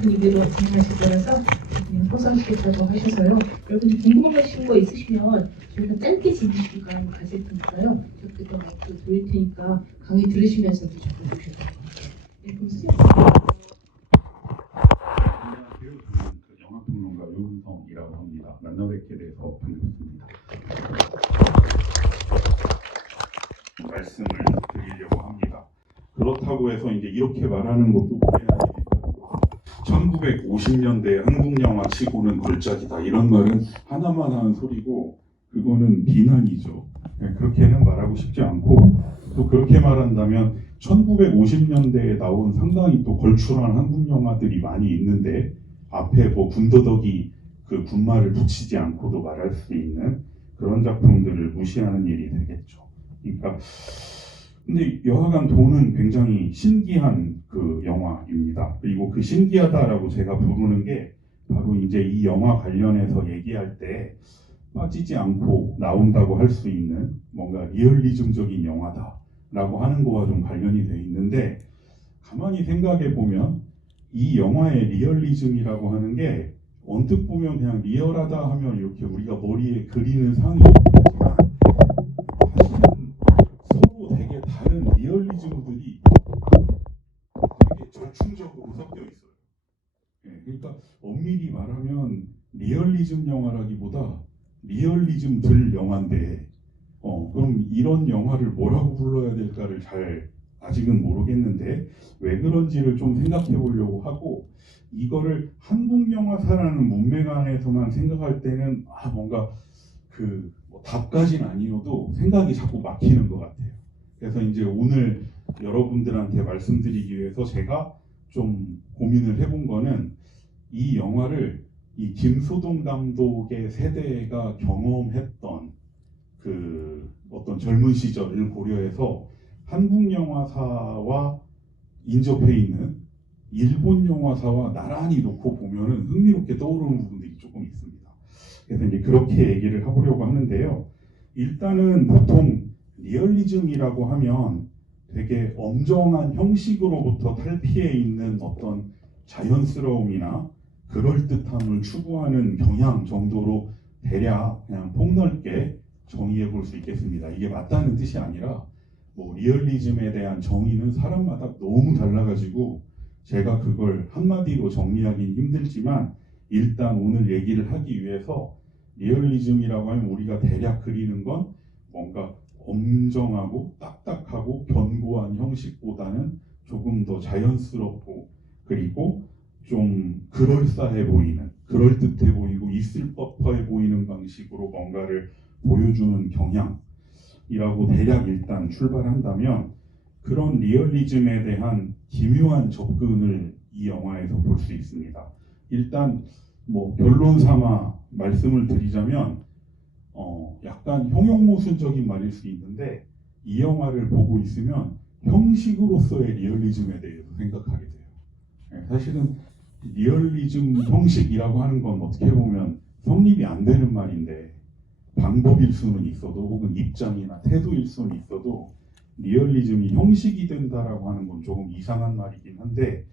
분위기로 진행하실 거라서 소소하시겠다고 하셔서요. 여러분 궁금하신 거 있으시면 저희가 짧게 진행 시간 가질 테니까요. 저부터 마이크 돌릴 테니까 강의 들으시면서도 적어주셔도 됩니다. 네, 그럼 선생님. 안녕하세요. 저는 영화평론가 유은성이라고 합니다. 만나 뵙게 돼서 반갑습니다. 말씀을 드리려고 합니다. 그렇다고 해서 이제 이렇게 말하는 것도 그래야 1950년대 한국 영화 치고는 걸작이다 이런 말은 하나만 하는 소리고 그거는 비난이죠. 그렇게는 말하고 싶지 않고 또 그렇게 말한다면 1950년대에 나온 상당히 또 걸출한 한국 영화들이 많이 있는데 앞에 뭐 군더더기 그 군말을 붙이지 않고도 말할 수 있는 그런 작품들을 무시하는 일이 되겠죠. 그러니까 근데 여하간 돈은 굉장히 신기한 그 영화입니다. 그리고 그 신기하다라고 제가 부르는 게 바로 이제 이 영화 관련해서 얘기할 때 빠지지 않고 나온다고 할 수 있는 뭔가 리얼리즘적인 영화다라고 하는 거와 좀 관련이 돼 있는데 가만히 생각해 보면 이 영화의 리얼리즘이라고 하는 게 언뜻 보면 그냥 리얼하다 하면 이렇게 우리가 머리에 그리는 상이 있지만 사실은 서로 되게 다른 리얼리즘들이 되게 절충적으로 섞여 있어요. 그러니까 엄밀히 말하면 리얼리즘 영화라기보다 리얼리즘들 영화인데 그럼 이런 영화를 뭐라고 불러야 될까를 잘 아직은 모르겠는데 왜 그런지를 좀 생각해 보려고 하고 이거를 한국 영화사라는 문맥 안에서만 생각할 때는 뭔가 뭐 답까지는 아니어도 생각이 자꾸 막히는 것 같아요. 그래서 이제 오늘 여러분들한테 말씀드리기 위해서 제가 좀 고민을 해본 거는 이 영화를 이 김소동 감독의 세대가 경험했던 그 어떤 젊은 시절을 고려해서 한국 영화사와 인접해 있는 일본 영화사와 나란히 놓고 보면은 흥미롭게 떠오르는 부분들이 조금 있습니다. 그래서 이제 그렇게 얘기를 해보려고 하는데요. 일단은 보통 리얼리즘이라고 하면 되게 엄정한 형식으로부터 탈피해 있는 어떤 자연스러움이나 그럴듯함을 추구하는 경향 정도로 대략 그냥 폭넓게 정의해 볼 수 있겠습니다. 이게 맞다는 뜻이 아니라 뭐 리얼리즘에 대한 정의는 사람마다 너무 달라가지고 제가 그걸 한마디로 정리하기는 힘들지만 일단 오늘 얘기를 하기 위해서 리얼리즘이라고 하면 우리가 대략 그리는 건 뭔가 엄정하고 딱딱하고 견고한 형식보다는 조금 더 자연스럽고 그리고 좀 그럴싸해 보이는 그럴듯해 보이고 있을 법해 보이는 방식으로 뭔가를 보여주는 경향이라고 대략 일단 출발한다면 그런 리얼리즘에 대한 기묘한 접근을 이 영화에서 볼 수 있습니다. 일단 뭐 결론 삼아 말씀을 드리자면 약간 형용모순적인 말일 수 있는데 이 영화를 보고 있으면 형식으로서의 리얼리즘에 대해서 생각하게 돼요. 사실은 리얼리즘 형식이라고 하는 건 어떻게 보면 성립이 안 되는 말인데 방법일 수는 있어도 혹은 입장이나 태도일 수는 있어도 리얼리즘이 형식이 된다라고 하는 건 조금 이상한 말이긴 한데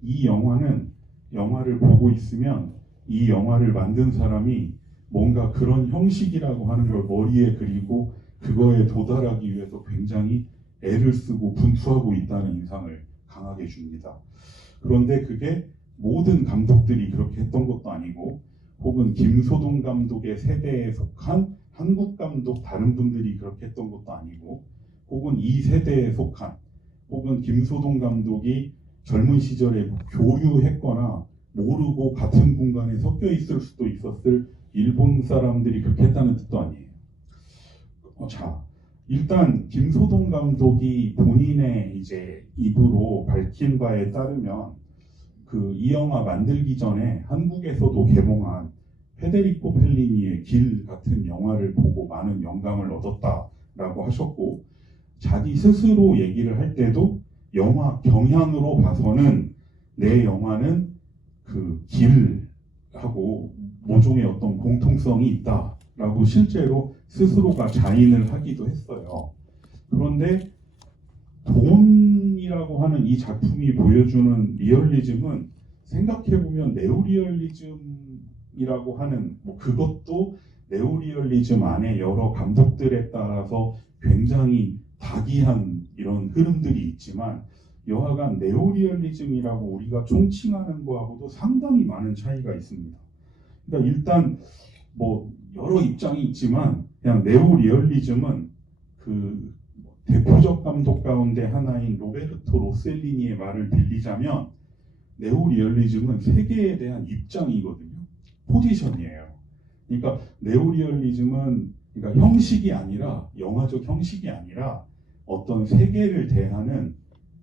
이 영화는 영화를 보고 있으면 이 영화를 만든 사람이 뭔가 그런 형식이라고 하는 걸 머리에 그리고 그거에 도달하기 위해서 굉장히 애를 쓰고 분투하고 있다는 인상을 강하게 줍니다. 그런데 그게 모든 감독들이 그렇게 했던 것도 아니고 혹은 김소동 감독의 세대에 속한 한국 감독 다른 분들이 그렇게 했던 것도 아니고 혹은 이 세대에 속한 혹은 김소동 감독이 젊은 시절에 교류했거나 모르고 같은 공간에 섞여 있을 수도 있었을 일본 사람들이 그렇게 했다는 뜻도 아니에요. 자, 일단 김소동 감독이 본인의 이제 입으로 밝힌 바에 따르면 이 영화 만들기 전에 한국에서도 개봉한 페데리코 펠리니의 길 같은 영화를 보고 많은 영감을 얻었다라고 하셨고 자기 스스로 얘기를 할 때도 영화 경향으로 봐서는 내 영화는 그 길하고 모종의 어떤 공통성이 있다라고 실제로 스스로가 자인을 하기도 했어요. 그런데 돈이라고 하는 이 작품이 보여주는 리얼리즘은 생각해보면 네오리얼리즘이라고 하는 뭐 그것도 네오리얼리즘 안에 여러 감독들에 따라서 굉장히 다기한 이런 흐름들이 있지만 여하간 네오리얼리즘이라고 우리가 총칭하는 거하고도 상당히 많은 차이가 있습니다. 그러니까 일단 뭐 여러 입장이 있지만 그냥 네오리얼리즘은 그 대표적 감독 가운데 하나인 로베르토 로셀리니의 말을 빌리자면 네오리얼리즘은 세계에 대한 입장이거든요. 포지션이에요. 그러니까 네오리얼리즘은 그러니까 형식이 아니라 영화적 형식이 아니라 어떤 세계를 대하는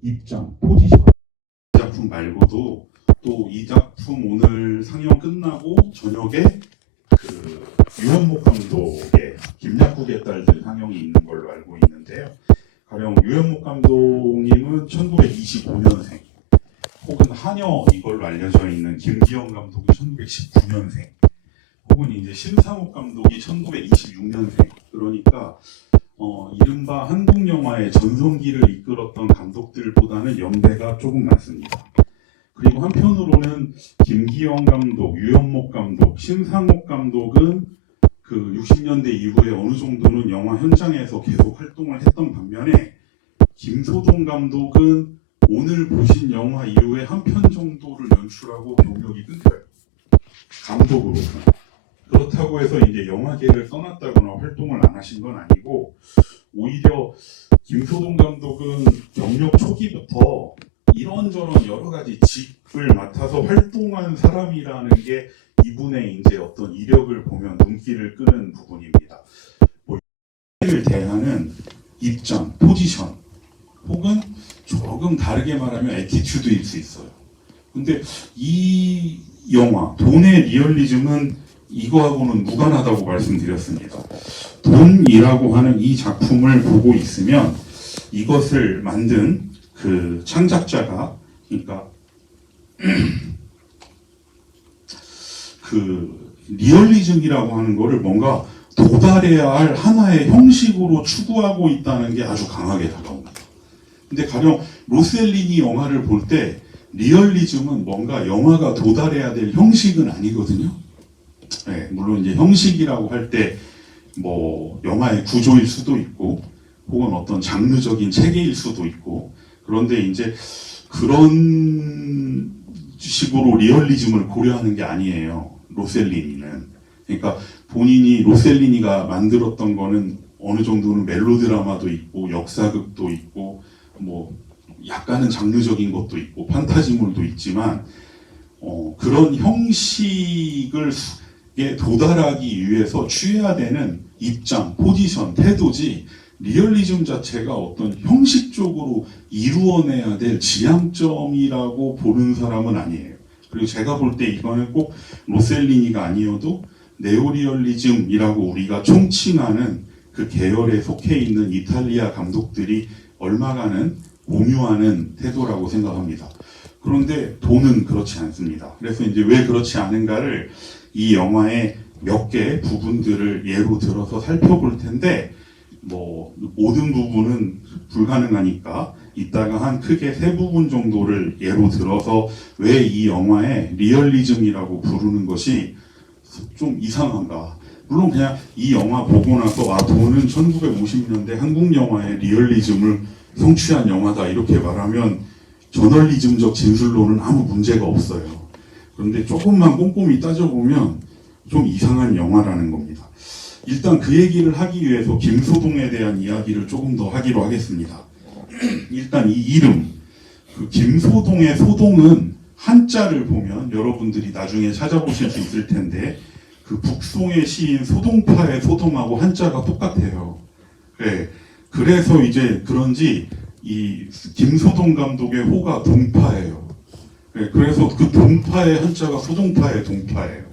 입장, 포지션. 이 작품 말고도 또 이 작품 오늘 상영 끝나고 저녁에 그 유현목 감독의 김약국의 딸들 상영이 있는 걸로 알고 있는데요. 가령 유현목 감독님은 1925년생, 혹은 한여 이걸로 알려져 있는 김기영 감독이 1919년생, 혹은 이제 심상욱 감독이 1926년생. 그러니까 이른바 한국 영화의 전성기를 이끌었던 감독들보다는 연배가 조금 많습니다. 그리고 한편으로는 김기영 감독, 유현목 감독, 심상욱 감독은 그 60년대 이후에 어느 정도는 영화 현장에서 계속 활동을 했던 반면에 김소동 감독은 오늘 보신 영화 이후에 한 편 정도를 연출하고 병력이 끊겨요. 감독으로는. 그렇다고 해서 이제 영화계를 떠났다거나 활동을 안 하신 건 아니고 오히려 김소동 감독은 경력 초기부터 이런저런 여러 가지 직을 맡아서 활동한 사람이라는 게 이분의 이제 어떤 이력을 보면 눈길을 끄는 부분입니다. 뭐 를 대하는 입장, 포지션, 혹은 조금 다르게 말하면 애티튜드일 수 있어요. 근데 이 영화 돈의 리얼리즘은 이거하고는 무관하다고 말씀드렸습니다. 돈이라고 하는 이 작품을 보고 있으면 이것을 만든 그 창작자가, 그러니까 그 리얼리즘이라고 하는 거를 뭔가 도달해야 할 하나의 형식으로 추구하고 있다는 게 아주 강하게 다가옵니다. 근데 가령 로셀리니 영화를 볼 때 리얼리즘은 뭔가 영화가 도달해야 될 형식은 아니거든요. 네, 물론 이제 형식이라고 할 때 뭐 영화의 구조일 수도 있고 혹은 어떤 장르적인 체계일 수도 있고, 그런데 이제 그런 식으로 리얼리즘을 고려하는 게 아니에요. 로셀리니는. 그러니까 본인이 로셀리니가 만들었던 거는 어느 정도는 멜로드라마도 있고 역사극도 있고 뭐 약간은 장르적인 것도 있고 판타지물도 있지만 그런 형식을 에 도달하기 위해서 취해야 되는 입장, 포지션, 태도지 리얼리즘 자체가 어떤 형식적으로 이루어내야 될 지향점이라고 보는 사람은 아니에요. 그리고 제가 볼 때 이거는 꼭 로셀리니가 아니어도 네오리얼리즘이라고 우리가 총칭하는 그 계열에 속해 있는 이탈리아 감독들이 얼마간은 공유하는 태도라고 생각합니다. 그런데 돈은 그렇지 않습니다. 그래서 이제 왜 그렇지 않은가를 이 영화의 몇 개 부분들을 예로 들어서 살펴볼 텐데, 뭐 모든 부분은 불가능하니까 이따가 한 크게 세 부분 정도를 예로 들어서 왜 이 영화의 리얼리즘이라고 부르는 것이 좀 이상한가. 물론 그냥 이 영화 보고 나서 돈은 1950년대 한국 영화의 리얼리즘을 성취한 영화다 이렇게 말하면 저널리즘적 진술로는 아무 문제가 없어요. 그런데 조금만 꼼꼼히 따져보면 좀 이상한 영화라는 겁니다. 일단 그 얘기를 하기 위해서 김소동에 대한 이야기를 조금 더 하기로 하겠습니다. 일단 이 이름, 그 김소동의 소동은 한자를 보면 여러분들이 나중에 찾아보실 수 있을 텐데 그 북송의 시인 소동파의 소동하고 한자가 똑같아요. 네. 그래서 이제 그런지 이 김소동 감독의 호가 동파예요. 네, 그래서 그 동파의 한자가 소동파의 동파예요.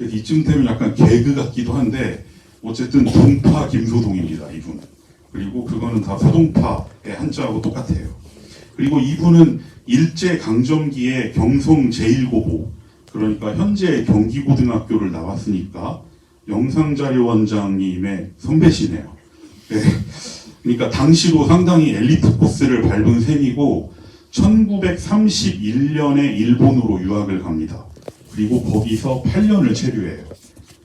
이쯤 되면 약간 개그 같기도 한데 어쨌든 동파 김소동입니다, 이분은. 그리고 그거는 다 소동파의 한자하고 똑같아요. 그리고 이분은 일제 강점기에 경성 제1고고, 그러니까 현재 경기고등학교를 나왔으니까 영상자료원장님의 선배시네요. 네. 그러니까 당시로 상당히 엘리트 코스를 밟은 셈이고 1931년에 일본으로 유학을 갑니다. 그리고 거기서 8년을 체류해요.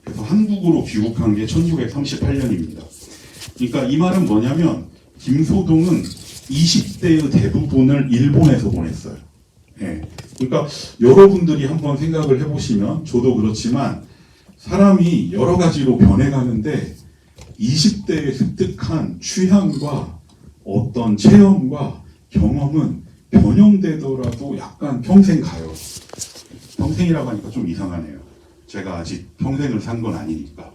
그래서 한국으로 귀국한 게 1938년입니다. 그러니까 이 말은 뭐냐면 김소동은 20대의 대부분을 일본에서 보냈어요. 예. 그러니까 여러분들이 한번 생각을 해보시면 저도 그렇지만 사람이 여러 가지로 변해가는데 20대에 습득한 취향과 어떤 체험과 경험은 변형되더라도 약간 평생 가요. 평생이라고 하니까 좀 이상하네요. 제가 아직 평생을 산 건 아니니까.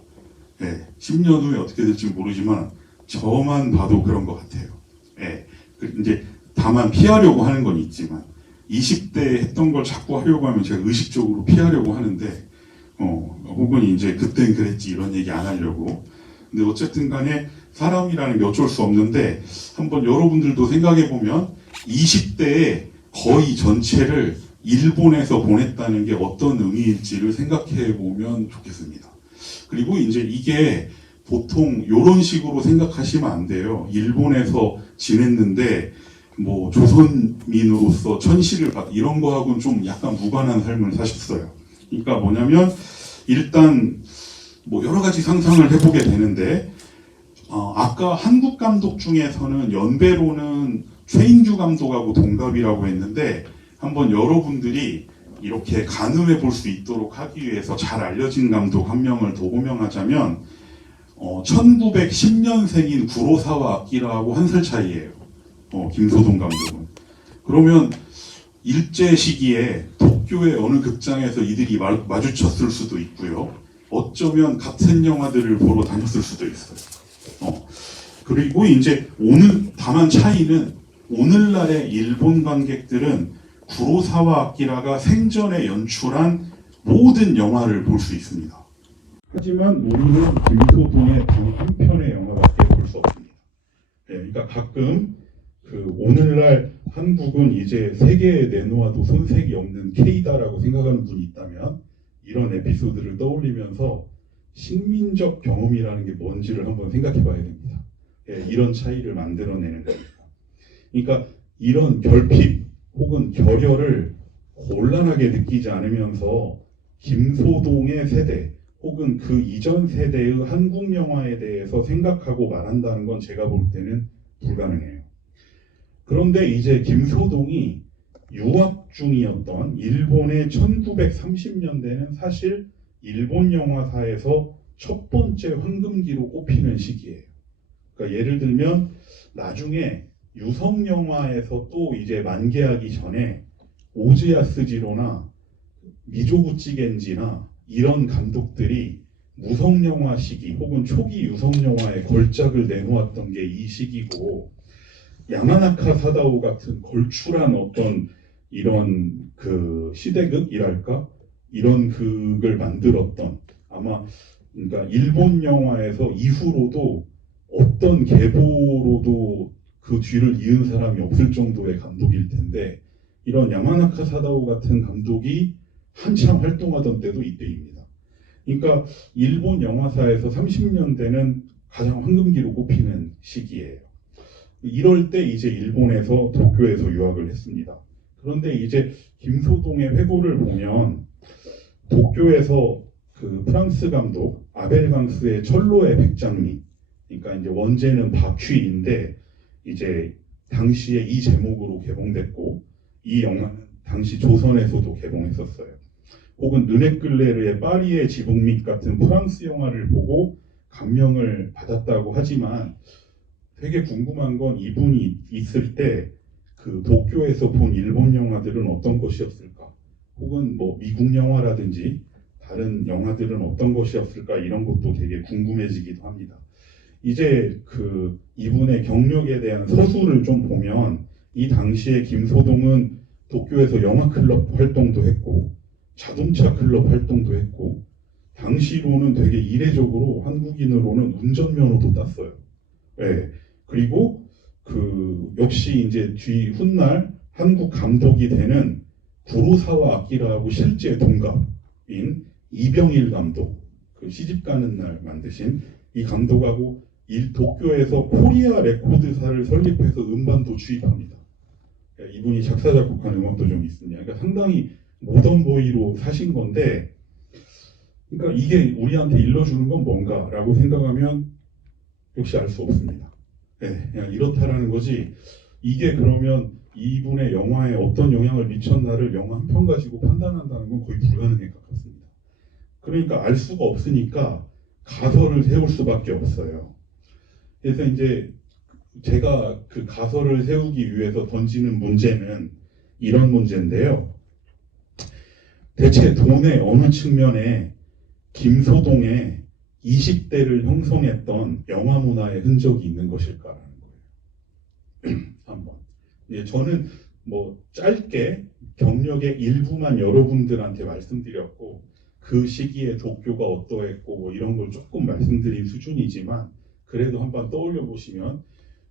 예, 10년 후에 어떻게 될지 모르지만 저만 봐도 그런 것 같아요. 예, 이제 다만 피하려고 하는 건 있지만 20대에 했던 걸 자꾸 하려고 하면 제가 의식적으로 피하려고 하는데 혹은 이제 그땐 그랬지 이런 얘기 안 하려고. 근데 어쨌든 간에 사람이라는 게 어쩔 수 없는데 한번 여러분들도 생각해 보면 20대에 거의 전체를 일본에서 보냈다는 게 어떤 의미일지를 생각해 보면 좋겠습니다. 그리고 이제 이게 보통 이런 식으로 생각하시면 안 돼요. 일본에서 지냈는데 뭐 조선민으로서 천시를 받 이런 거하고는 좀 약간 무관한 삶을 사셨어요. 그러니까 뭐냐면 일단 뭐 여러 가지 상상을 해보게 되는데 아까 한국 감독 중에서는 연배로는 최인주 감독하고 동갑이라고 했는데 한번 여러분들이 이렇게 가늠해 볼 수 있도록 하기 위해서 잘 알려진 감독 한 명을 더 호명하자면 1910년생인 구로사와 아키라하고 한 살 차이예요. 김소동 감독은. 그러면 일제 시기에 도쿄의 어느 극장에서 이들이 마주쳤을 수도 있고요. 어쩌면 같은 영화들을 보러 다녔을 수도 있어요. 그리고 이제 다만 차이는 오늘날의 일본 관객들은 구로사와 아키라가 생전에 연출한 모든 영화를 볼 수 있습니다. 하지만 우리는 김소동의 단 한 편의 영화밖에 볼 수 없습니다. 네, 그러니까 가끔 오늘날 한국은 이제 세계에 내놓아도 손색이 없는 K다라고 생각하는 분이 있다면 이런 에피소드를 떠올리면서 식민적 경험이라는 게 뭔지를 한번 생각해 봐야 됩니다. 네, 이런 차이를 만들어내는 겁니다. 그러니까 이런 결핍 혹은 결여를 곤란하게 느끼지 않으면서 김소동의 세대 혹은 그 이전 세대의 한국 영화에 대해서 생각하고 말한다는 건 제가 볼 때는 불가능해요. 그런데 이제 김소동이 유학 중이었던 일본의 1930년대는 사실 일본 영화사에서 첫 번째 황금기로 꼽히는 시기예요. 그러니까 예를 들면 나중에 유성 영화에서 또 이제 만개하기 전에 오즈야스 지로나 미조구치 겐지나 이런 감독들이 무성 영화 시기 혹은 초기 유성 영화에 걸작을 내놓았던 게 이 시기고 야마나카 사다오 같은 걸출한 어떤 이런 시대극이랄까 이런 극을 만들었던 아마 그러니까 일본 영화에서 이후로도 어떤 계보로도 그 뒤를 이은 사람이 없을 정도의 감독일 텐데 이런 야마나카 사다오 같은 감독이 한참 활동하던 때도 이때입니다. 그러니까 일본 영화사에서 30년대는 가장 황금기로 꼽히는 시기예요. 이럴 때 이제 일본에서 도쿄에서 유학을 했습니다. 그런데 이제 김소동의 회고를 보면 도쿄에서 프랑스 감독 아벨 강스의 철로의 백장미, 그러니까 이제 원제는 바퀴인데 이제 당시에 이 제목으로 개봉됐고 이 영화는 당시 조선에서도 개봉했었어요. 혹은 르네클레르의 파리의 지붕 밑 같은 프랑스 영화를 보고 감명을 받았다고 하지만 되게 궁금한 건 이분이 있을 때 도쿄에서 본 일본 영화들은 어떤 것이었을까? 혹은 뭐 미국 영화라든지 다른 영화들은 어떤 것이었을까? 이런 것도 되게 궁금해지기도 합니다. 이제 이분의 경력에 대한 서술을 좀 보면 이 당시에 김소동은 도쿄에서 영화클럽 활동도 했고 자동차 클럽 활동도 했고 당시로는 되게 이례적으로 한국인으로는 운전면허도 땄어요. 네. 그리고 역시 이제 훗날 한국 감독이 되는 구로사와 아키라하고 실제 동갑인 이병일 감독, 시집 가는 날 만드신 이 감독하고 도쿄에서 코리아 레코드사를 설립해서 음반도 취입합니다. 이분이 작사 작곡한 음악도 좀 있습니다. 그러니까 상당히 모던 보이로 사신 건데, 그러니까 이게 우리한테 일러주는 건 뭔가라고 생각하면 역시 알 수 없습니다. 네, 그냥 이렇다라는 거지. 이게 그러면 이분의 영화에 어떤 영향을 미쳤나를 영화 한 편 가지고 판단한다는 건 거의 불가능에 가깝습니다. 그러니까 알 수가 없으니까 가설을 세울 수밖에 없어요. 그래서 이제 제가 그 가설을 세우기 위해서 던지는 문제는 이런 문제인데요. 대체 돈의 어느 측면에 김소동의 20대를 형성했던 영화 문화의 흔적이 있는 것일까라는 거예요. 한번. 저는 뭐 짧게 경력의 일부만 여러분들한테 말씀드렸고, 그 시기에 도쿄가 어떠했고 뭐 이런 걸 조금 말씀드린 수준이지만, 그래도 한번 떠올려 보시면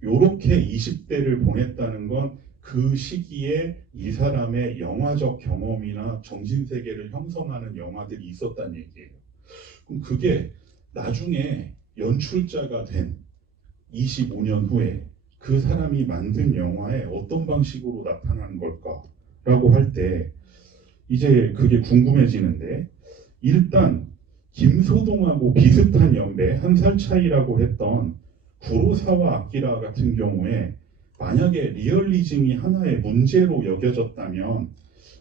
요렇게 20대를 보냈다는 건 그 시기에 이 사람의 영화적 경험이나 정신세계를 형성하는 영화들이 있었다는 얘기예요. 그럼 그게 나중에 연출자가 된 25년 후에 그 사람이 만든 영화에 어떤 방식으로 나타나는 걸까라고 할 때 이제 그게 궁금해지는데, 일단 김소동하고 비슷한 연배, 한 살 차이라고 했던 구로사와 아키라 같은 경우에 만약에 리얼리즘이 하나의 문제로 여겨졌다면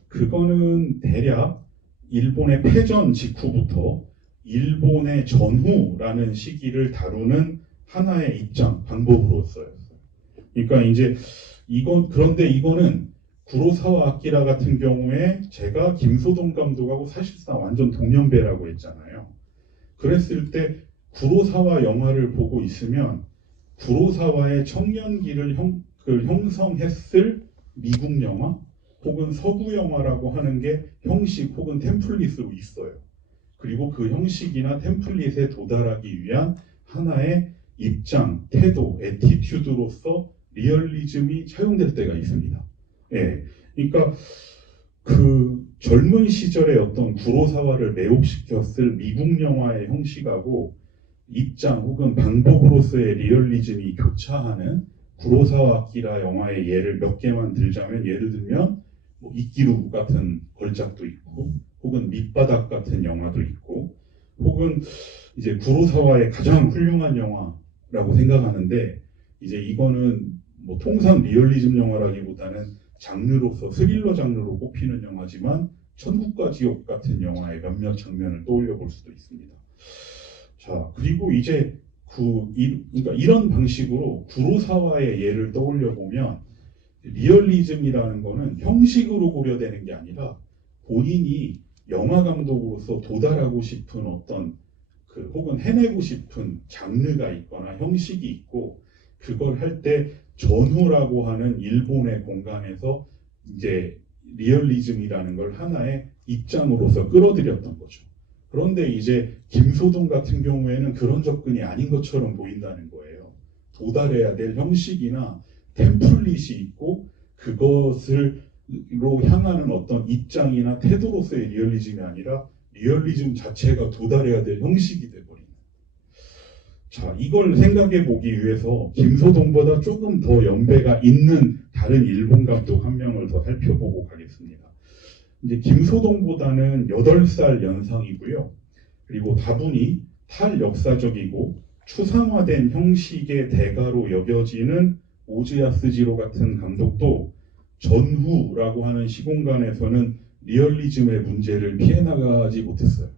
그거는 대략 일본의 패전 직후부터 일본의 전후라는 시기를 다루는 하나의 입장, 방법으로서였어요. 그러니까 이제 그런데 이거는 구로사와 아키라 같은 경우에 제가 김소동 감독하고 사실상 완전 동년배라고 했잖아요. 그랬을 때 구로사와 영화를 보고 있으면 구로사와의 청년기를 형성했을 미국 영화 혹은 서구 영화라고 하는 게 형식 혹은 템플릿으로 있어요. 그리고 그 형식이나 템플릿에 도달하기 위한 하나의 입장, 태도, 애티튜드로서 리얼리즘이 차용될 때가 있습니다. 예, 그러니까 그 젊은 시절의 어떤 구로사와를 매혹시켰을 미국 영화의 형식하고 입장 혹은 방법으로서의 리얼리즘이 교차하는 구로사와 아키라 영화의 예를 몇 개만 들자면, 예를 들면 뭐 이끼루 같은 걸작도 있고, 혹은 밑바닥 같은 영화도 있고, 혹은 이제 구로사와의 가장 훌륭한 영화라고 생각하는데, 이제 이거는 뭐 통상 리얼리즘 영화라기보다는 장르로서 스릴러 장르로 꼽히는 영화지만 천국과 지옥 같은 영화의 몇몇 장면을 떠올려 볼 수도 있습니다. 자, 그리고 이제 그러니까 이런 방식으로 구로사와의 예를 떠올려 보면 리얼리즘이라는 거는 형식으로 고려되는 게 아니라 본인이 영화 감독으로서 도달하고 싶은 어떤 혹은 해내고 싶은 장르가 있거나 형식이 있고, 그걸 할 때 전후라고 하는 일본의 공간에서 이제 리얼리즘이라는 걸 하나의 입장으로서 끌어들였던 거죠. 그런데 이제 김소동 같은 경우에는 그런 접근이 아닌 것처럼 보인다는 거예요. 도달해야 될 형식이나 템플릿이 있고 그것으로 향하는 어떤 입장이나 태도로서의 리얼리즘이 아니라 리얼리즘 자체가 도달해야 될 형식이 돼버리는. 자, 이걸 생각해 보기 위해서 김소동보다 조금 더 연배가 있는 다른 일본 감독 한 명을 더 살펴보고 가겠습니다. 이제 김소동보다는 8살 연상이고요. 그리고 다분히 탈역사적이고 추상화된 형식의 대가로 여겨지는 오즈야스지로 같은 감독도 전후라고 하는 시공간에서는 리얼리즘의 문제를 피해 나가지 못했어요.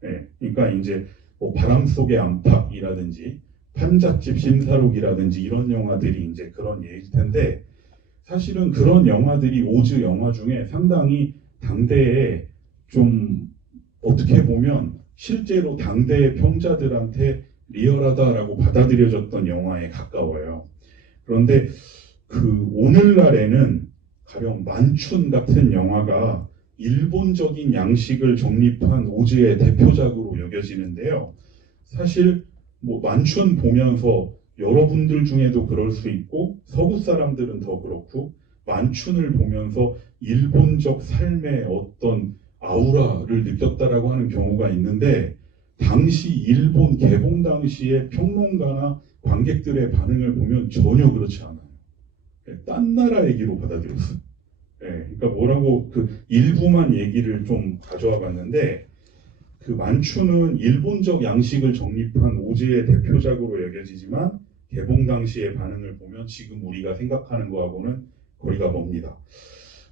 네, 그러니까 이제 뭐 바람 속의 안팎이라든지 판잣집 심사록이라든지 이런 영화들이 이제 그런 예일 텐데, 사실은 그런 영화들이 오즈 영화 중에 상당히 당대에 좀 어떻게 보면 실제로 당대의 평자들한테 리얼하다라고 받아들여졌던 영화에 가까워요. 그런데 그 오늘날에는 가령 만춘 같은 영화가 일본적인 양식을 정립한 오즈의 대표작으로 여겨지는데요. 사실 뭐 만춘 보면서 여러분들 중에도 그럴 수 있고 서구 사람들은 더 그렇고, 만춘을 보면서 일본적 삶의 어떤 아우라를 느꼈다라고 하는 경우가 있는데, 당시 일본 개봉 당시의 평론가나 관객들의 반응을 보면 전혀 그렇지 않아요. 딴 나라 얘기로 받아들였어요. 그러니까 뭐라고 그 일부만 얘기를 좀 가져와 봤는데 그 만추는 일본적 양식을 정립한 오즈의 대표작으로 여겨지지만 개봉 당시의 반응을 보면 지금 우리가 생각하는 거하고는 거리가 멉니다.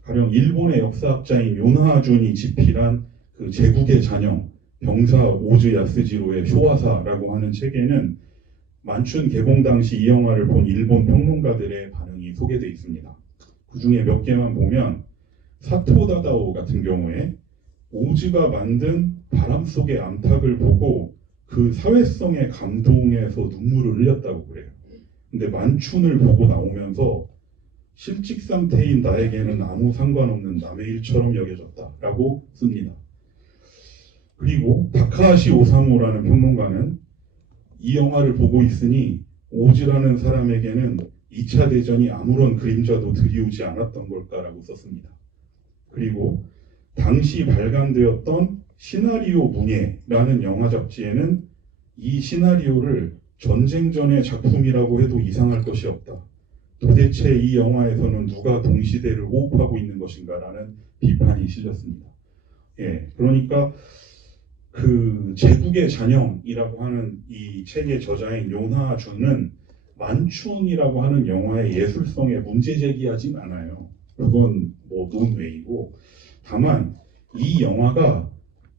가령 일본의 역사학자인 요나준이 집필한 그 제국의 잔영 병사 오즈 야스지로의 쇼와사라고 하는 책에는 만춘 개봉 당시 이 영화를 본 일본 평론가들의 반응이 소개되어 있습니다. 그 중에 몇 개만 보면 사토 다다오 같은 경우에 오즈가 만든 바람 속의 암탉을 보고 그 사회성에 감동해서 눈물을 흘렸다고 그래요. 근데 만춘을 보고 나오면서 실직 상태인 나에게는 아무 상관없는 남의 일처럼 여겨졌다라고 씁니다. 그리고 다카하시 오사무라는 평론가는 이 영화를 보고 있으니 오즈라는 사람에게는 2차 대전이 아무런 그림자도 드리우지 않았던 걸까라고 썼습니다. 그리고 당시 발간되었던 시나리오 문예라는 영화 잡지에는 이 시나리오를 전쟁 전의 작품이라고 해도 이상할 것이 없다. 도대체 이 영화에서는 누가 동시대를 호흡하고 있는 것인가라는 비판이 실렸습니다. 그러니까 그 제국의 잔영이라고 하는 이 책의 저자인 요나준은 만춘이라고 하는 영화의 예술성에 문제 제기하진 않아요. 그건 뭐 논외이고 다만 이 영화가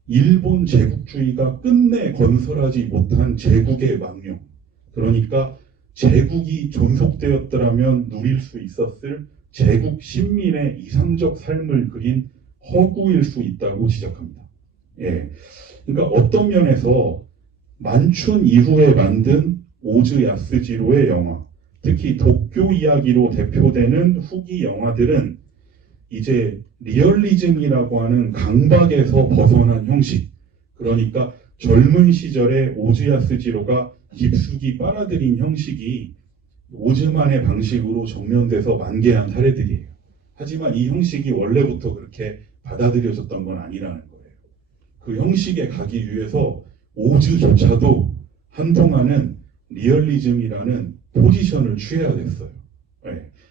일본 제국주의가 끝내 건설하지 못한 제국의 망명, 그러니까 제국이 존속되었더라면 누릴 수 있었을 제국 신민의 이상적 삶을 그린 허구일 수 있다고 지적합니다. 그러니까 어떤 면에서 만춘 이후에 만든 오즈 야스지로의 영화, 특히 도쿄 이야기로 대표되는 후기 영화들은 이제 리얼리즘이라고 하는 강박에서 벗어난 형식, 그러니까 젊은 시절에 오즈 야스지로가 깊숙이 빨아들인 형식이 오즈만의 방식으로 정면돼서 만개한 사례들이에요. 하지만 이 형식이 원래부터 그렇게 받아들여졌던 건 아니라는 거예요. 그 형식에 가기 위해서 오즈조차도 한동안은 리얼리즘이라는 포지션을 취해야 됐어요.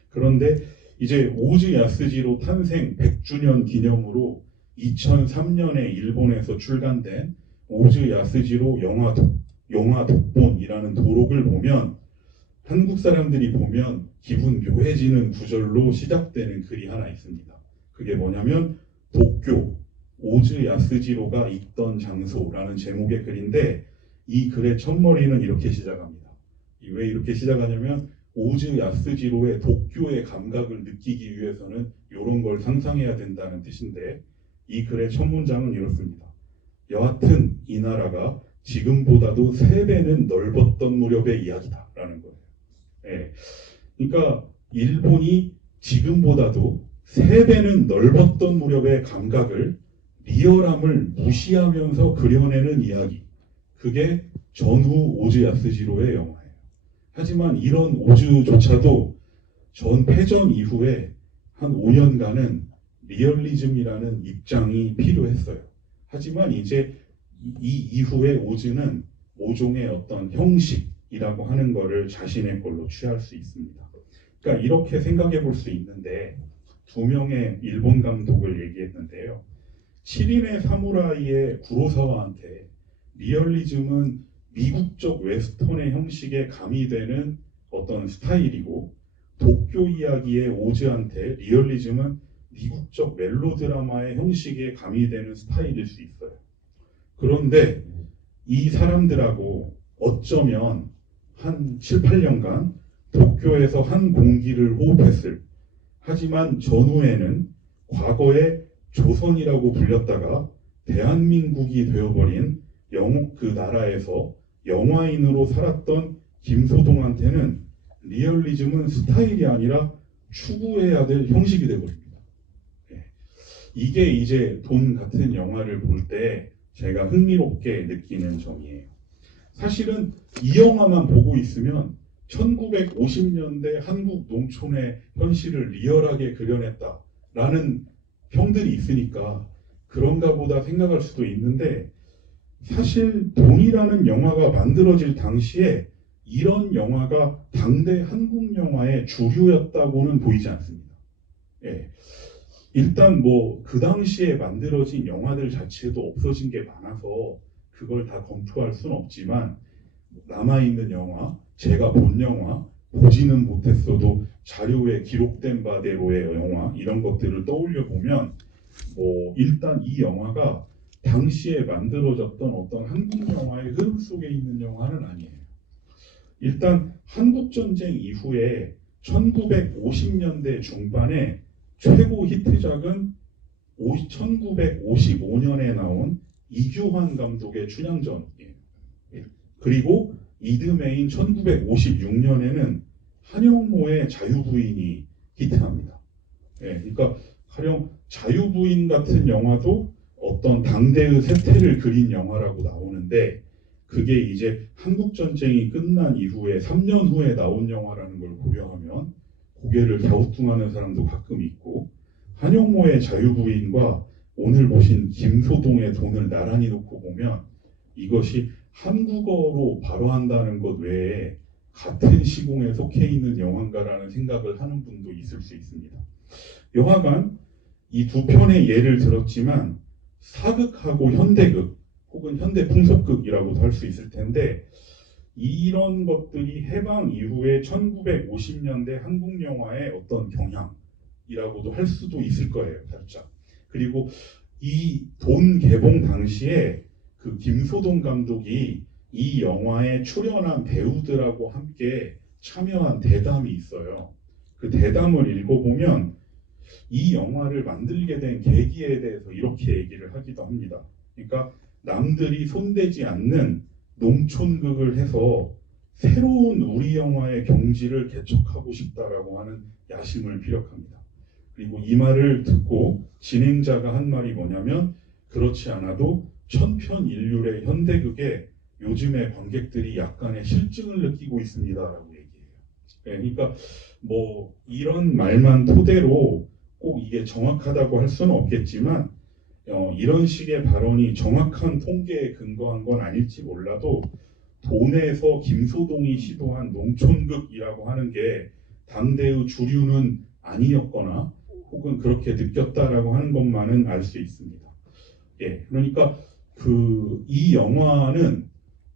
그런데 이제 오즈 야스지로 탄생 100주년 기념으로 2003년에 일본에서 출간된 오즈 야스지로 영화 독본이라는 도록을 보면 한국 사람들이 보면 기분 묘해지는 구절로 시작되는 글이 하나 있습니다. 그게 뭐냐면 도쿄 오즈 야스지로가 있던 장소라는 제목의 글인데 이 글의 첫머리는 이렇게 시작합니다. 왜 이렇게 시작하냐면 오즈 야스지로의 도쿄의 감각을 느끼기 위해서는 이런 걸 상상해야 된다는 뜻인데 이 글의 첫 문장은 이렇습니다. 여하튼 이 나라가 지금보다도 3배는 넓었던 무렵의 이야기다 라는 거예요. 그러니까 일본이 지금보다도 3배는 넓었던 무렵의 감각을 리얼함을 무시하면서 그려내는 이야기, 그게 전후 오즈 야스지로의 영화예요. 하지만 이런 오즈조차도 전 패전 이후에 한 5년간은 리얼리즘이라는 입장이 필요했어요. 하지만 이제 이 이후에 오즈는 모종의 어떤 형식이라고 하는 것을 자신의 걸로 취할 수 있습니다. 그러니까 이렇게 생각해 볼 수 있는데 2명의 일본 감독을 얘기했는데요. 7인의 사무라이의 구로사와한테 리얼리즘은 미국적 웨스턴의 형식에 가미되는 어떤 스타일이고 도쿄 이야기의 오즈한테 리얼리즘은 미국적 멜로드라마의 형식에 가미되는 스타일일 수 있어요. 그런데 이 사람들하고 어쩌면 한 7, 8년간 도쿄에서 한 공기를 호흡했을, 하지만 전후에는 과거에 조선이라고 불렸다가 대한민국이 되어버린 그 나라에서 영화인으로 살았던 김소동한테는 리얼리즘은 스타일이 아니라 추구해야 될 형식이 되어버립니다. 이게 이제 돈 같은 영화를 볼 때 제가 흥미롭게 느끼는 점이에요. 사실은 이 영화만 보고 있으면 1950년대 한국 농촌의 현실을 리얼하게 그려냈다라는 평들이 있으니까 그런가 보다 생각할 수도 있는데 사실 돈이라는 영화가 만들어질 당시에 이런 영화가 당대 한국 영화의 주류였다고는 보이지 않습니다. 예. 일단 뭐 그 당시에 만들어진 영화들 자체도 없어진 게 많아서 그걸 다 검토할 수는 없지만 남아있는 영화, 제가 본 영화, 보지는 못했어도 자료에 기록된 바대로의 영화 이런 것들을 떠올려 보면 일단 이 영화가 당시에 만들어졌던 어떤 한국 영화의 흐름 속에 있는 영화는 아니에요. 일단 한국전쟁 이후에 1950년대 중반에 최고 히트작은 1955년에 나온 이규환 감독의 춘향전이에요. 그리고 이듬해인 1956년에는 한영모의 자유부인이 히트합니다. 그러니까 가령 자유부인 같은 영화도 어떤 당대의 세태를 그린 영화라고 나오는데 그게 이제 한국전쟁이 끝난 이후에 3년 후에 나온 영화라는 걸 고려하면 고개를 갸우뚱하는 사람도 가끔 있고 한영모의 자유부인과 오늘 보신 김소동의 돈을 나란히 놓고 보면 이것이 한국어로 발화한다는 것 외에 같은 시공에 속해 있는 영화인가라는 생각을 하는 분도 있을 수 있습니다. 여하간 이 두 편의 예를 들었지만 사극하고 현대극 혹은 현대풍속극이라고도 할 수 있을 텐데 이런 것들이 해방 이후에 1950년대 한국 영화의 어떤 경향이라고도 할 수도 있을 거예요, 살짝. 그리고 이 돈 개봉 당시에 그 김소동 감독이 이 영화에 출연한 배우들하고 함께 참여한 대담이 있어요. 그 대담을 읽어보면 이 영화를 만들게 된 계기에 대해서 이렇게 얘기를 하기도 합니다. 그러니까 남들이 손대지 않는 농촌극을 해서 새로운 우리 영화의 경지를 개척하고 싶다라고 하는 야심을 피력합니다. 그리고 이 말을 듣고 진행자가 한 말이 뭐냐면 그렇지 않아도 천편일률의 현대극에 요즘의 관객들이 약간의 실증을 느끼고 있습니다라고 얘기해요. 그러니까 이런 말만 토대로 꼭 이게 정확하다고 할 수는 없겠지만 이런 식의 발언이 정확한 통계에 근거한 건 아닐지 몰라도 돈에서 김소동이 시도한 농촌극이라고 하는 게 당대의 주류는 아니었거나 혹은 그렇게 느꼈다라고 하는 것만은 알 수 있습니다. 그러니까 이 영화는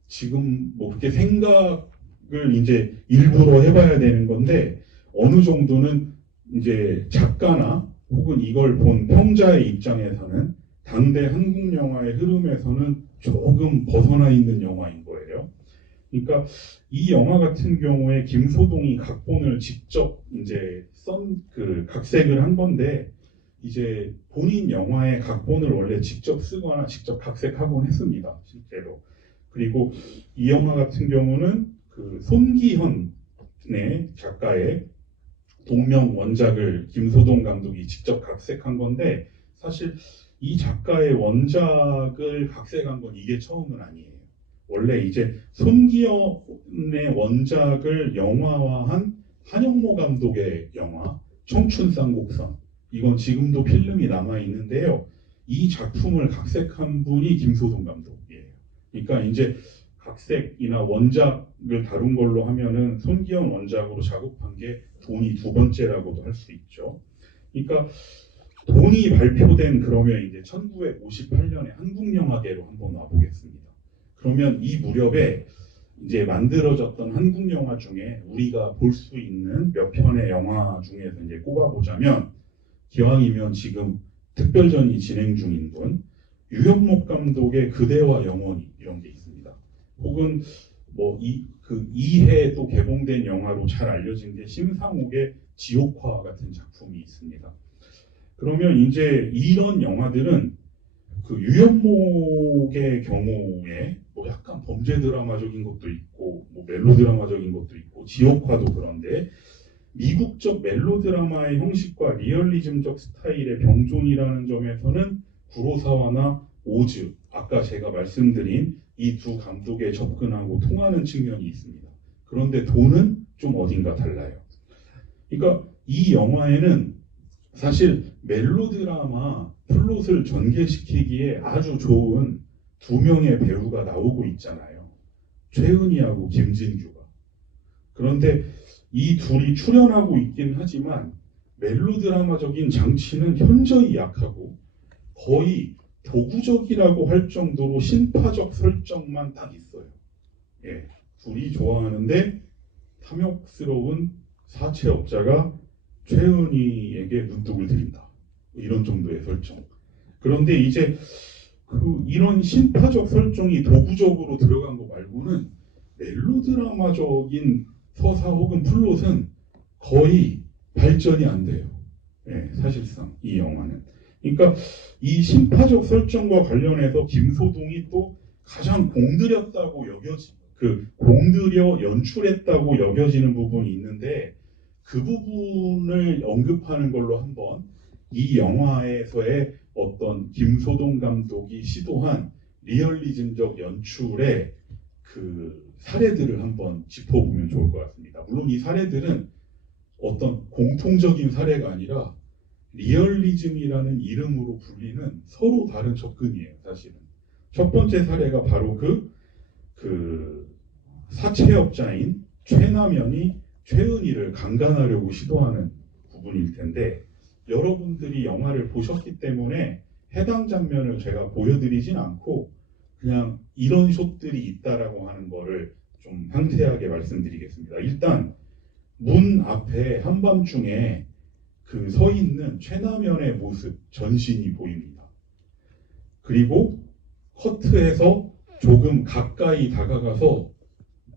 지금 그렇게 생각을 이제 일부러 해봐야 되는 건데 어느 정도는 이제 작가나 혹은 이걸 본 평자의 입장에서는 당대 한국 영화의 흐름에서는 조금 벗어나 있는 영화인 거예요. 그러니까 이 영화 같은 경우에 김소동이 각본을 직접 이제 각색을 한 건데 이제 본인 영화의 각본을 원래 직접 쓰거나 직접 각색하곤 했습니다, 실제로. 그리고 이 영화 같은 경우는 그 손기현의 작가의 동명 원작을 김소동 감독이 직접 각색한 건데 사실 이 작가의 원작을 각색한 건 이게 처음은 아니에요. 원래 이제 손기현의 원작을 영화화한 한영모 감독의 영화 청춘쌍곡선 이건 지금도 필름이 남아 있는데요. 이 작품을 각색한 분이 김소동 감독이에요. 그러니까 이제 각색이나 원작을 다룬 걸로 하면은 손기현 원작으로 작업한 게 돈이 두 번째라고도 할 수 있죠. 그러니까 돈이 발표된 그러면 이제 1958년에 한국영화계로 한번 와보겠습니다. 그러면 이 무렵에 이제 만들어졌던 한국 영화 중에 우리가 볼 수 있는 몇 편의 영화 중에서 이제 꼽아보자면 기왕이면 지금 특별전이 진행 중인 분 유현목 감독의 그대와 영원히 이런 게 있습니다. 혹은 이해 또 개봉된 영화로 잘 알려진 게 심상옥의 지옥화 같은 작품이 있습니다. 그러면 이제 이런 영화들은 그 유현목의 경우에 약간 범죄 드라마적인 것도 있고 멜로 드라마적인 것도 있고 지옥화도 그런데 미국적 멜로 드라마의 형식과 리얼리즘적 스타일의 병존이라는 점에서는 구로사와나 오즈 아까 제가 말씀드린 이 두 감독에 접근하고 통하는 측면이 있습니다. 그런데 돈은 좀 어딘가 달라요. 그러니까 이 영화에는 사실 멜로드라마 플롯을 전개시키기에 아주 좋은 두 명의 배우가 나오고 있잖아요. 최은희하고 김진규가. 그런데 이 둘이 출연하고 있긴 하지만 멜로드라마적인 장치는 현저히 약하고 거의 도구적이라고 할 정도로 신파적 설정만 딱 있어요. 예, 둘이 좋아하는데 탐욕스러운 사채업자가 최은희에게 눈독을 들인다. 이런 정도의 설정. 그런데 이제 이런 신파적 설정이 도구적으로 들어간 거 말고는 멜로드라마적인 서사 혹은 플롯은 거의 발전이 안 돼요. 예, 사실상 이 영화는. 그러니까 이 신파적 설정과 관련해서 김소동이 또 가장 공들였다고 공들여 연출했다고 여겨지는 부분이 있는데 그 부분을 언급하는 걸로 한번 이 영화에서의 어떤 김소동 감독이 시도한 리얼리즘적 연출의 그 사례들을 한번 짚어보면 좋을 것 같습니다. 물론 이 사례들은 어떤 공통적인 사례가 아니라 리얼리즘이라는 이름으로 불리는 서로 다른 접근이에요, 사실은. 첫 번째 사례가 바로 그 사채업자인 최남현이 최은희를 강간하려고 시도하는 부분일 텐데 여러분들이 영화를 보셨기 때문에 해당 장면을 제가 보여드리진 않고 그냥 이런 숏들이 있다라고 하는 거를 좀 상세하게 말씀드리겠습니다. 일단 문 앞에 한밤중에 서 있는 최남현의 모습, 전신이 보입니다. 그리고 커트해서 조금 가까이 다가가서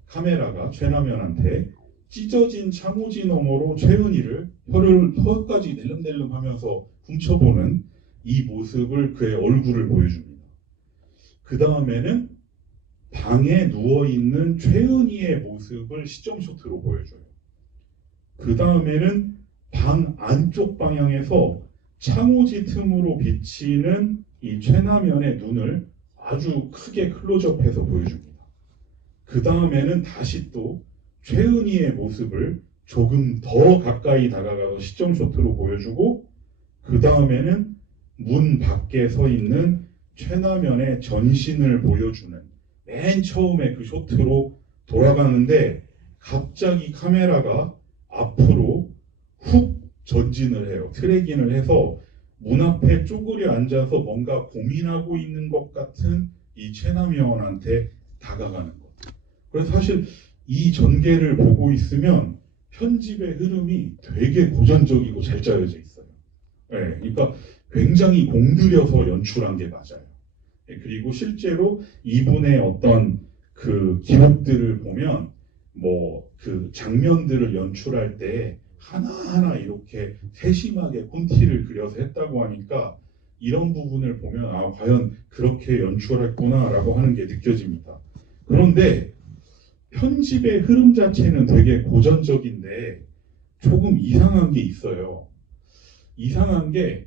카메라가 최남현한테 찢어진 창호지 너머로 최은희를 혀까지 낼름낼름 하면서 훔쳐보는 이 모습을 그의 얼굴을 보여줍니다. 그 다음에는 방에 누워있는 최은희의 모습을 시점쇼트로 보여줘요. 그 다음에는 방 안쪽 방향에서 창호지 틈으로 비치는 이 최남현의 눈을 아주 크게 클로즈업해서 보여줍니다. 그 다음에는 다시 또 최은희의 모습을 조금 더 가까이 다가가서 시점쇼트로 보여주고 그 다음에는 문 밖에 서 있는 최남현의 전신을 보여주는 맨 처음에 그 쇼트로 돌아가는데 갑자기 카메라가 앞으로 훅 전진을 해요. 트래킹을 해서 문 앞에 쪼그려 앉아서 뭔가 고민하고 있는 것 같은 이 최남현한테 다가가는 것. 그래서 사실 이 전개를 보고 있으면 편집의 흐름이 되게 고전적이고 잘 짜여져 있어요. 네, 그러니까 굉장히 공들여서 연출한 게 맞아요. 네, 그리고 실제로 이분의 어떤 그 기록들을 보면 그 장면들을 연출할 때 하나하나 이렇게 세심하게 콘티를 그려서 했다고 하니까 이런 부분을 보면 과연 그렇게 연출했구나라고 하는 게 느껴집니다. 그런데 편집의 흐름 자체는 되게 고전적인데 조금 이상한 게 있어요. 이상한 게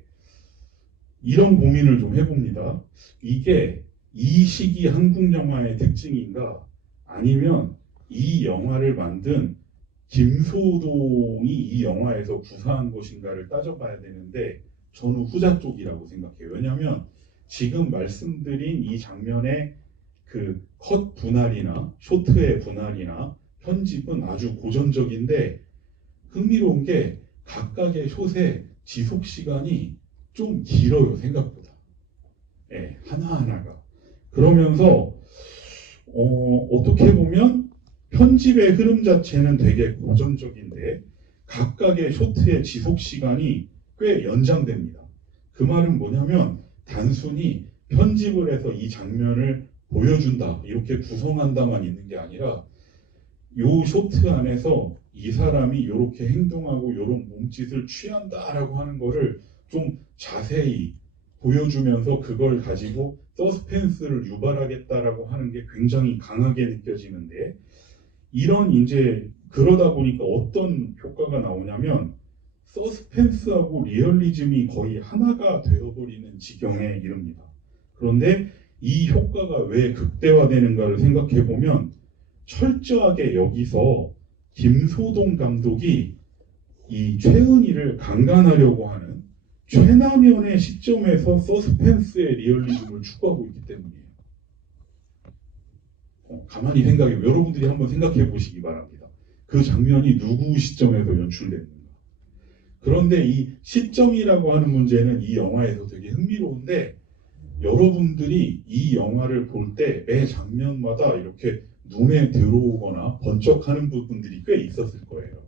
이런 고민을 좀 해봅니다. 이게 이 시기 한국 영화의 특징인가 아니면 이 영화를 만든 김소동이 이 영화에서 구사한 것인가를 따져봐야 되는데 저는 후자 쪽이라고 생각해요. 왜냐하면 지금 말씀드린 이 장면의 그 컷 분할이나 쇼트의 분할이나 편집은 아주 고전적인데 흥미로운 게 각각의 숏의 지속 시간이 좀 길어요, 생각보다. 네, 하나하나가. 그러면서 어떻게 보면 편집의 흐름 자체는 되게 고전적인데 각각의 쇼트의 지속 시간이 꽤 연장됩니다. 그 말은 뭐냐면 단순히 편집을 해서 이 장면을 보여준다, 이렇게 구성한다만 있는 게 아니라 요 쇼트 안에서 이 사람이 이렇게 행동하고 이런 몸짓을 취한다라고 하는 거를 좀 자세히 보여주면서 그걸 가지고 서스펜스를 유발하겠다라고 하는 게 굉장히 강하게 느껴지는데 이런 이제 그러다 보니까 어떤 효과가 나오냐면 서스펜스하고 리얼리즘이 거의 하나가 되어버리는 지경에 이릅니다. 그런데 이 효과가 왜 극대화되는가를 생각해 보면 철저하게 여기서 김소동 감독이 이 최은희를 강간하려고 하는 최남현의 시점에서 서스펜스의 리얼리즘을 추구하고 있기 때문이에요. 가만히 여러분들이 한번 생각해 보시기 바랍니다. 그 장면이 누구 시점에서 연출됐는가. 그런데 이 시점이라고 하는 문제는 이 영화에서 되게 흥미로운데 여러분들이 이 영화를 볼 때 매 장면마다 이렇게 눈에 들어오거나 번쩍하는 부분들이 꽤 있었을 거예요.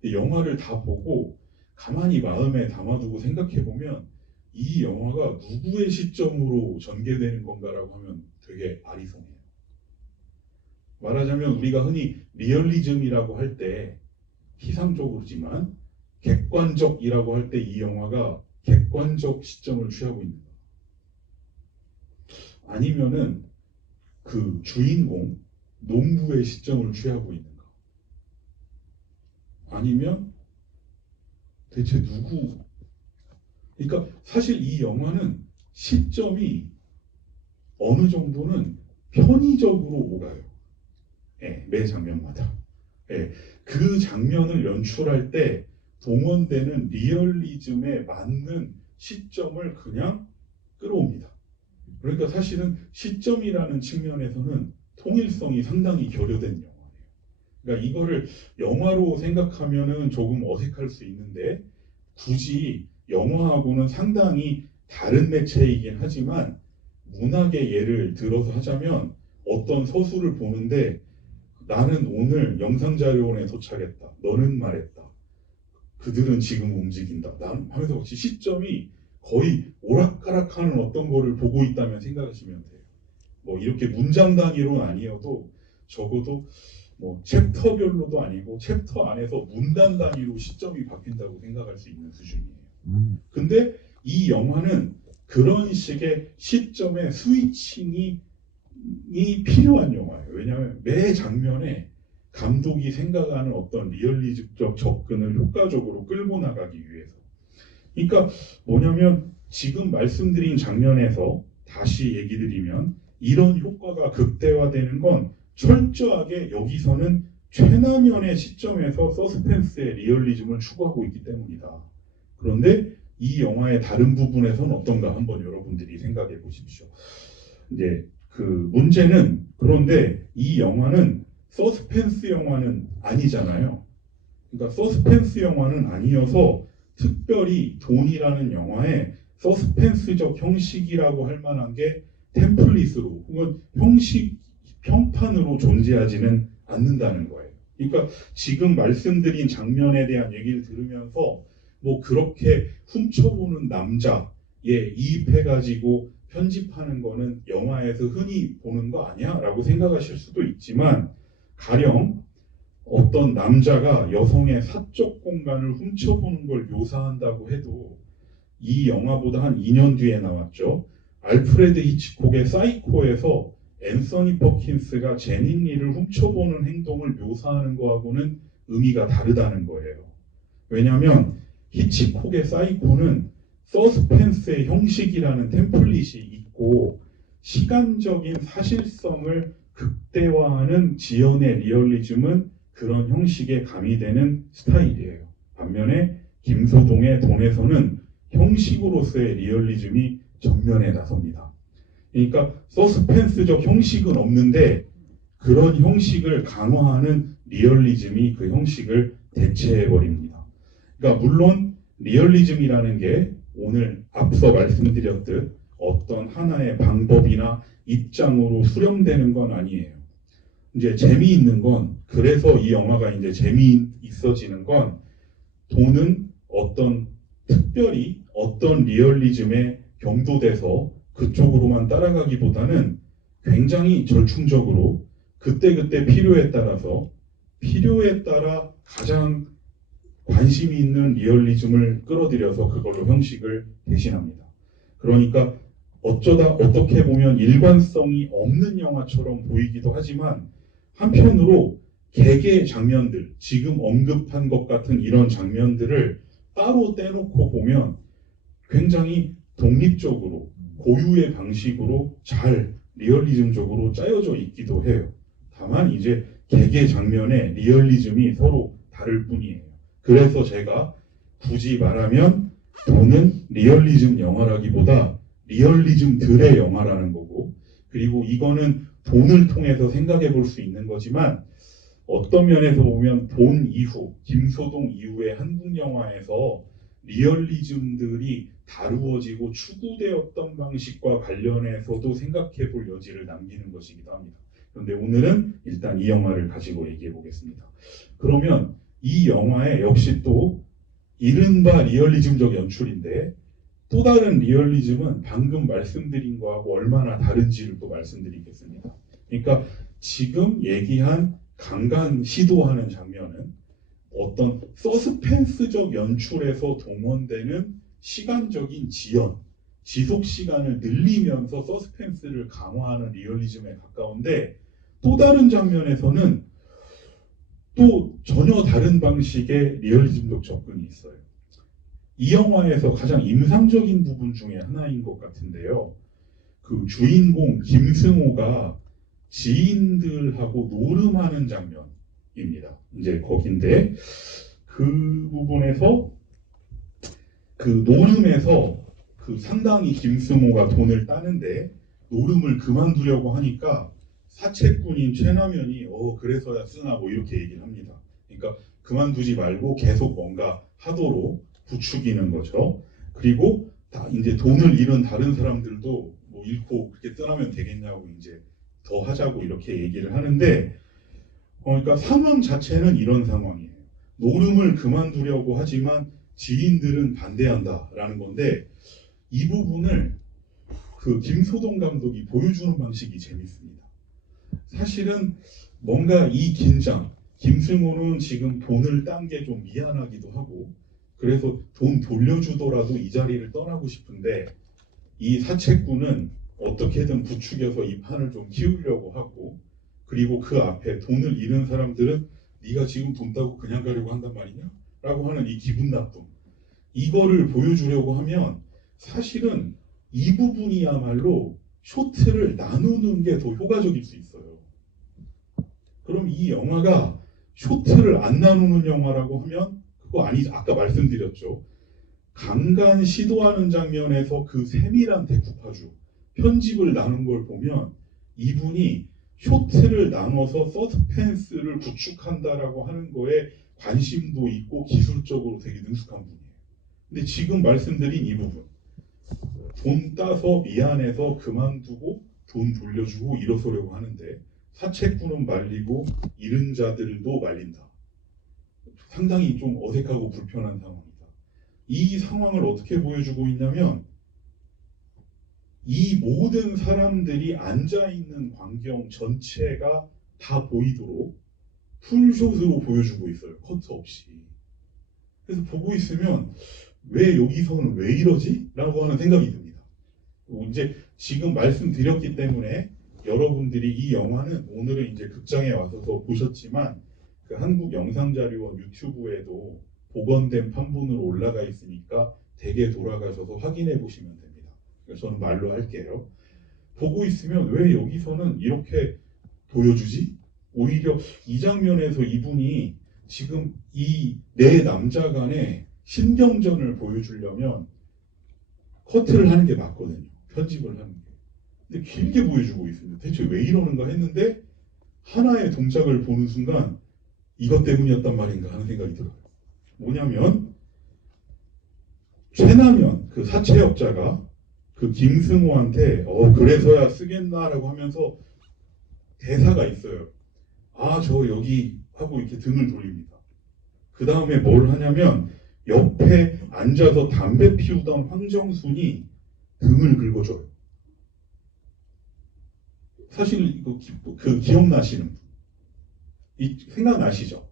근데 영화를 다 보고 가만히 마음에 담아두고 생각해보면 이 영화가 누구의 시점으로 전개되는 건가라고 하면 되게 아리송해요. 말하자면 우리가 흔히 리얼리즘이라고 할 때 피상적으로지만 객관적이라고 할 때 이 영화가 객관적 시점을 취하고 있는 거. 아니면은 그 주인공 농부의 시점을 취하고 있는가? 아니면 대체 누구? 그러니까 사실 이 영화는 시점이 어느 정도는 편의적으로 오가요. 예, 매 장면마다. 예, 그 장면을 연출할 때 동원되는 리얼리즘에 맞는 시점을 그냥 끌어옵니다. 그러니까 사실은 시점이라는 측면에서는 통일성이 상당히 결여된 영화예요. 그러니까 이거를 영화로 생각하면은 조금 어색할 수 있는데 굳이 영화하고는 상당히 다른 매체이긴 하지만 문학의 예를 들어서 하자면 어떤 서술을 보는데 나는 오늘 영상자료원에 도착했다. 너는 말했다. 그들은 지금 움직인다. 나는 하면서 혹시 시점이 거의 오락가락하는 어떤 거를 보고 있다면 생각하시면 돼요. 뭐 이렇게 문장 단위로는 아니어도 적어도 뭐 챕터별로도 아니고 챕터 안에서 문단 단위로 시점이 바뀐다고 생각할 수 있는 수준이에요. 근데 이 영화는 그런 식의 시점의 스위칭이 필요한 영화예요. 왜냐하면 매 장면에 감독이 생각하는 어떤 리얼리즘적 접근을 효과적으로 끌고 나가기 위해서. 그러니까 뭐냐면 지금 말씀드린 장면에서 다시 얘기 드리면 이런 효과가 극대화되는 건 철저하게 여기서는 최나면의 시점에서 서스펜스의 리얼리즘을 추구하고 있기 때문이다. 그런데 이 영화의 다른 부분에서는 어떤가 한번 여러분들이 생각해 보십시오. 이제 그 문제는 그런데 이 영화는 서스펜스 영화는 아니잖아요. 그러니까 서스펜스 영화는 아니어서 특별히 돈이라는 영화에 서스펜스적 형식이라고 할 만한 게 템플릿으로 혹은 형식 평판으로 존재하지는 않는다는 거예요. 그러니까 지금 말씀드린 장면에 대한 얘기를 들으면서 뭐 그렇게 훔쳐보는 남자에 이입해가지고 편집하는 거는 영화에서 흔히 보는 거 아니야? 라고 생각하실 수도 있지만 가령 어떤 남자가 여성의 사적 공간을 훔쳐보는 걸 묘사한다고 해도 이 영화보다 한 2년 뒤에 나왔죠. 알프레드 히치콕의 사이코에서 앤서니 퍼킨스가 제닌 리를 훔쳐보는 행동을 묘사하는 거하고는 의미가 다르다는 거예요. 왜냐하면 히치콕의 사이코는 서스펜스의 형식이라는 템플릿이 있고 시간적인 사실성을 극대화하는 지연의 리얼리즘은 그런 형식에 가미되는 스타일이에요. 반면에 김소동의 돈에서는 형식으로서의 리얼리즘이 전면에 나섭니다. 그러니까 서스펜스적 형식은 없는데 그런 형식을 강화하는 리얼리즘이 그 형식을 대체해버립니다. 그러니까 물론 리얼리즘이라는 게 오늘 앞서 말씀드렸듯 어떤 하나의 방법이나 입장으로 수렴되는 건 아니에요. 이제 재미있는 건 그래서 이 영화가 이제 재미있어지는 건 돈은 어떤 특별히 어떤 리얼리즘에 경도돼서 그쪽으로만 따라가기보다는 굉장히 절충적으로 그때그때 필요에 따라 가장 관심이 있는 리얼리즘을 끌어들여서 그걸로 형식을 대신합니다. 그러니까 어떻게 보면 일관성이 없는 영화처럼 보이기도 하지만 한편으로 개개 장면들, 지금 언급한 것 같은 이런 장면들을 따로 떼놓고 보면 굉장히 독립적으로 고유의 방식으로 잘 리얼리즘적으로 짜여져 있기도 해요. 다만 이제 개개 장면의 리얼리즘이 서로 다를 뿐이에요. 그래서 제가 굳이 말하면 돈은 리얼리즘 영화라기보다 리얼리즘들의 영화라는 거고, 그리고 이거는 돈을 통해서 생각해 볼 수 있는 거지만 어떤 면에서 보면 돈 이후, 김소동 이후의 한국 영화에서 리얼리즘들이 다루어지고 추구되었던 방식과 관련해서도 생각해 볼 여지를 남기는 것이기도 합니다. 그런데 오늘은 일단 이 영화를 가지고 얘기해 보겠습니다. 그러면 이 영화에 역시 또 이른바 리얼리즘적 연출인데 또 다른 리얼리즘은 방금 말씀드린 거하고 얼마나 다른지를 또 말씀드리겠습니다. 그러니까 지금 얘기한 강간 시도하는 장면은 어떤 서스펜스적 연출에서 동원되는 시간적인 지연, 지속 시간을 늘리면서 서스펜스를 강화하는 리얼리즘에 가까운데 또 다른 장면에서는 또 전혀 다른 방식의 리얼리즘적 접근이 있어요. 이 영화에서 가장 인상적인 부분 중에 하나인 것 같은데요. 그 주인공 김승호가 지인들하고 노름하는 장면입니다. 이제 거긴데 그 부분에서 그 노름에서 그 상당히 김승호가 돈을 따는데 노름을 그만두려고 하니까 사채꾼인 최남현이 그래서야 쓰나 뭐 이렇게 얘기를 합니다. 그러니까 그만두지 말고 계속 뭔가 하도록 부추기는 거죠. 그리고 다 이제 돈을 잃은 다른 사람들도 뭐 잃고 그렇게 떠나면 되겠냐고 이제 더 하자고 이렇게 얘기를 하는데 그러니까 상황 자체는 이런 상황이에요. 노름을 그만두려고 하지만 지인들은 반대한다라는 건데 이 부분을 그 김소동 감독이 보여주는 방식이 재밌습니다. 사실은 뭔가 이 긴장, 김승호는 지금 돈을 딴 게 좀 미안하기도 하고 그래서 돈 돌려주더라도 이 자리를 떠나고 싶은데 이 사채꾼은 어떻게든 부추겨서 이 판을 좀 키우려고 하고 그리고 그 앞에 돈을 잃은 사람들은 네가 지금 돈 따고 그냥 가려고 한단 말이냐? 라고 하는 이 기분 나쁨 이거를 보여주려고 하면 사실은 이 부분이야말로 쇼트를 나누는 게 더 효과적일 수 있어요. 그럼 이 영화가 쇼트를 안 나누는 영화라고 하면 그거 아니죠. 아까 말씀드렸죠. 강간 시도하는 장면에서 그 세밀한 데쿠파주 편집을 나눈 걸 보면 이분이 쇼트를 나눠서 서스펜스를 구축한다라고 하는 거에 관심도 있고 기술적으로 되게 능숙한 분이에요. 근데 지금 말씀드린 이 부분 돈 따서 미안해서 그만두고 돈 돌려주고 일어서려고 하는데 사채꾼은 말리고 잃은 자들도 말린다. 상당히 좀 어색하고 불편한 상황이다. 이 상황을 어떻게 보여주고 있냐면 이 모든 사람들이 앉아있는 광경 전체가 다 보이도록 풀숏으로 보여주고 있어요. 커트 없이. 그래서 보고 있으면 왜 여기서는 왜 이러지? 라고 하는 생각이 듭니다. 이제 지금 말씀드렸기 때문에 여러분들이 이 영화는 오늘은 이제 극장에 와서 보셨지만 그 한국 영상자료원 유튜브에도 복원된 판본으로 올라가 있으니까 댁에 돌아가셔서 확인해 보시면 됩니다. 그래서 저는 말로 할게요. 보고 있으면 왜 여기서는 이렇게 보여주지? 오히려 이 장면에서 이분이 지금 이 네 남자 간의 신경전을 보여주려면 커트를 하는 게 맞거든요. 편집을 하는 게. 근데 길게 보여주고 있습니다. 대체 왜 이러는가 했는데 하나의 동작을 보는 순간 이것 때문이었단 말인가 하는 생각이 들어요. 뭐냐면 최남현 그 사채업자가 그 김승호한테 그래서야 쓰겠나라고 하면서 대사가 있어요. 저 여기 하고 이렇게 등을 돌립니다. 그 다음에 뭘 하냐면 옆에 앉아서 담배 피우던 황정순이 등을 긁어줘요. 사실 이거 그 기억나시는 분? 생각나시죠?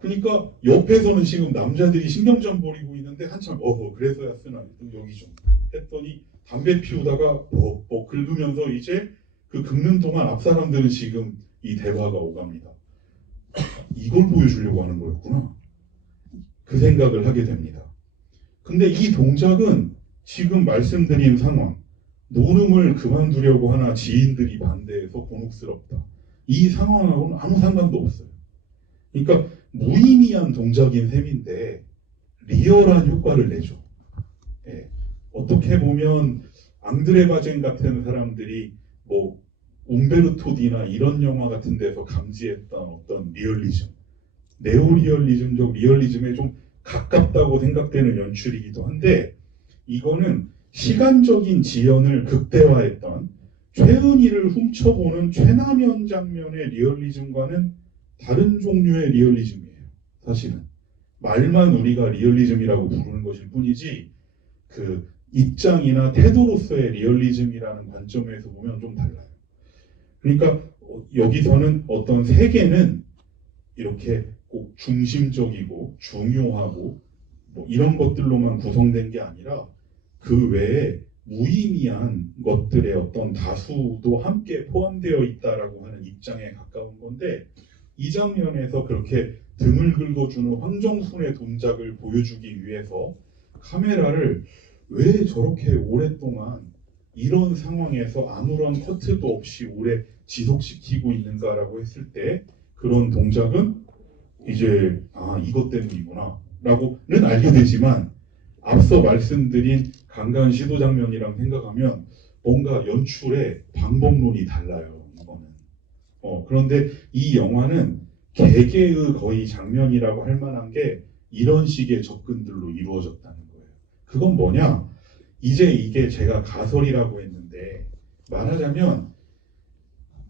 그러니까 옆에서는 지금 남자들이 신경전 벌이고 있는데 한참 그래서야 쓰나 여기 좀 했더니 담배 피우다가 긁으면서 이제 그 긁는 동안 앞 사람들은 지금 이 대화가 오갑니다. 이걸 보여주려고 하는 거였구나. 그 생각을 하게 됩니다. 근데 이 동작은 지금 말씀드린 상황 노름을 그만두려고 하나 지인들이 반대해서 곤혹스럽다. 이 상황하고는 아무 상관도 없어요. 그러니까 무의미한 동작인 셈인데 리얼한 효과를 내죠. 어떻게 보면 앙드레 바젠 같은 사람들이 뭐 움베르토디나 이런 영화 같은 데서 감지했던 어떤 리얼리즘, 네오리얼리즘적 리얼리즘에 좀 가깝다고 생각되는 연출이기도 한데, 이거는 시간적인 지연을 극대화했던 최은희를 훔쳐보는 최남현 장면의 리얼리즘과는 다른 종류의 리얼리즘이에요. 사실은 말만 우리가 리얼리즘이라고 부르는 것일 뿐이지 그 입장이나 태도로서의 리얼리즘이라는 관점에서 보면 좀 달라요. 그러니까 여기서는 어떤 세계는 이렇게 꼭 중심적이고 중요하고 뭐 이런 것들로만 구성된 게 아니라 그 외에 무의미한 것들의 어떤 다수도 함께 포함되어 있다라고 하는 입장에 가까운 건데, 이 장면에서 그렇게 등을 긁어주는 황정순의 동작을 보여주기 위해서 카메라를 왜 저렇게 오랫동안 이런 상황에서 아무런 커트도 없이 오래 지속시키고 있는가라고 했을 때, 그런 동작은 이제 이것 때문이구나 라고는 알게 되지만, 앞서 말씀드린 강간 시도 장면이랑 생각하면 뭔가 연출의 방법론이 달라요. 이거는. 그런데 이 영화는 개개의 거의 장면이라고 할 만한 게 이런 식의 접근들로 이루어졌다는 거예요. 그건 뭐냐? 이제 이게 제가 가설이라고 했는데, 말하자면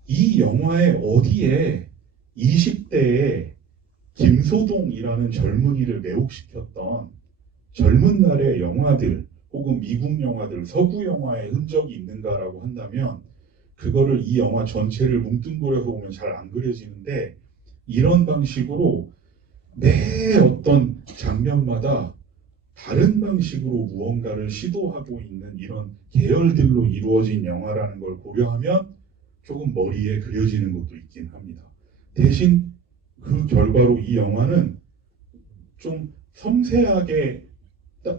이 영화의 어디에 20대에 김소동이라는 젊은이를 매혹시켰던 젊은 날의 영화들 혹은 미국 영화들, 서구 영화의 흔적이 있는가라고 한다면 그거를 이 영화 전체를 뭉뚱그려서 보면 잘 안 그려지는데, 이런 방식으로 매 어떤 장면마다 다른 방식으로 무언가를 시도하고 있는 이런 계열들로 이루어진 영화라는 걸 고려하면 조금 머리에 그려지는 것도 있긴 합니다. 대신 그 결과로 이 영화는 좀 섬세하게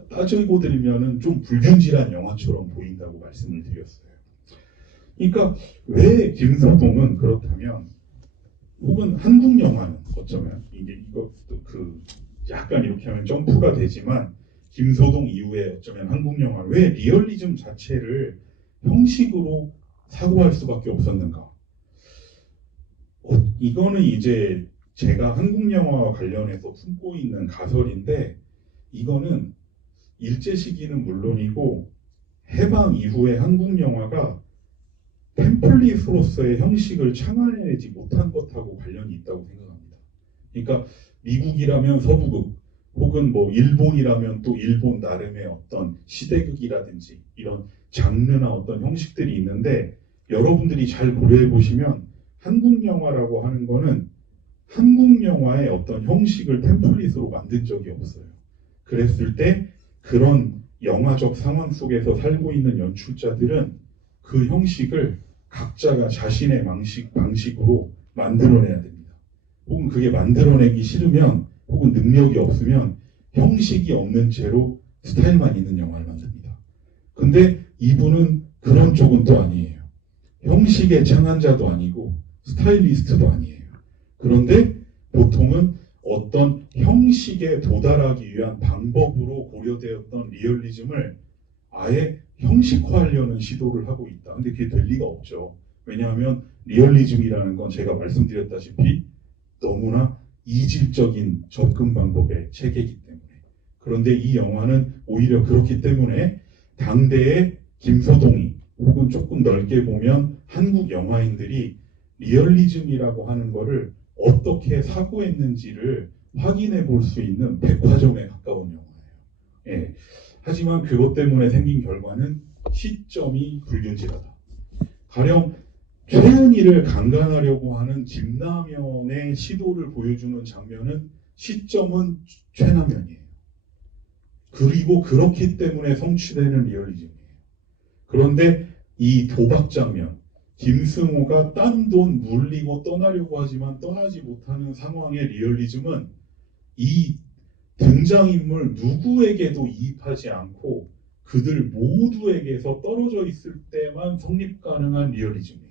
따지고 들면은 좀 불균질한 영화처럼 보인다고 말씀을 드렸어요. 그러니까 왜 김소동은 그렇다면, 혹은 한국 영화는 어쩌면 이거 그 약간 이렇게 하면 점프가 되지만, 김소동 이후에 어쩌면 한국 영화는 왜 리얼리즘 자체를 형식으로 사고할 수밖에 없었는가? 이거는 이제 제가 한국 영화와 관련해서 품고 있는 가설인데, 이거는 일제 시기는 물론이고 해방 이후에 한국 영화가 템플릿으로서의 형식을 창안해내지 못한 것하고 관련이 있다고 생각합니다. 그러니까 미국이라면 서부극, 혹은 뭐 일본이라면 또 일본 나름의 어떤 시대극이라든지 이런 장르나 어떤 형식들이 있는데, 여러분들이 잘 고려해 보시면 한국 영화라고 하는 거는 한국 영화의 어떤 형식을 템플릿으로 만든 적이 없어요. 그랬을 때 그런 영화적 상황 속에서 살고 있는 연출자들은 그 형식을 각자가 자신의 방식으로 만들어내야 됩니다. 혹은 그게 만들어내기 싫으면, 혹은 능력이 없으면 형식이 없는 채로 스타일만 있는 영화를 만듭니다. 근데 이분은 그런 쪽은 또 아니에요. 형식의 창안자도 아니고 스타일리스트도 아니에요. 그런데 보통은 어떤 형식에 도달하기 위한 방법으로 고려되었던 리얼리즘을 아예 형식화하려는 시도를 하고 있다. 근데 그게 될 리가 없죠. 왜냐하면 리얼리즘이라는 건 제가 말씀드렸다시피 너무나 이질적인 접근 방법의 체계이기 때문에. 그런데 이 영화는 오히려 그렇기 때문에 당대의 김소동이, 혹은 조금 넓게 보면 한국 영화인들이 리얼리즘이라고 하는 거를 어떻게 사고했는지를 확인해 볼 수 있는 백화점에 가까운 영화예요. 예. 하지만 그것 때문에 생긴 결과는 시점이 불균질하다. 가령 최은희를 강간하려고 하는 김남현의 시도를 보여주는 장면은 시점은 최남현이에요. 그리고 그렇기 때문에 성취되는 리얼리즘이에요. 그런데 이 도박 장면, 김승호가 딴 돈 물리고 떠나려고 하지만 떠나지 못하는 상황의 리얼리즘은 이 등장인물 누구에게도 이입하지 않고 그들 모두에게서 떨어져 있을 때만 성립 가능한 리얼리즘이에요.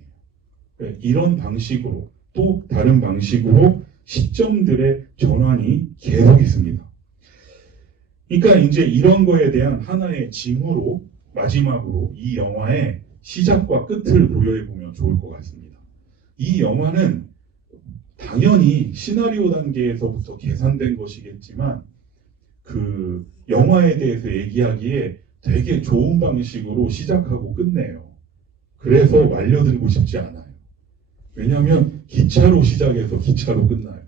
이런 방식으로, 또 다른 방식으로 시점들의 전환이 계속 있습니다. 그러니까 이제 이런 거에 대한 하나의 징후로 마지막으로 이 영화의 시작과 끝을 고려해 보면 좋을 것 같습니다. 이 영화는 당연히 시나리오 단계에서부터 계산된 것이겠지만 그 영화에 대해서 얘기하기에 되게 좋은 방식으로 시작하고 끝내요. 그래서 말려들고 싶지 않아요. 왜냐하면 기차로 시작해서 기차로 끝나요.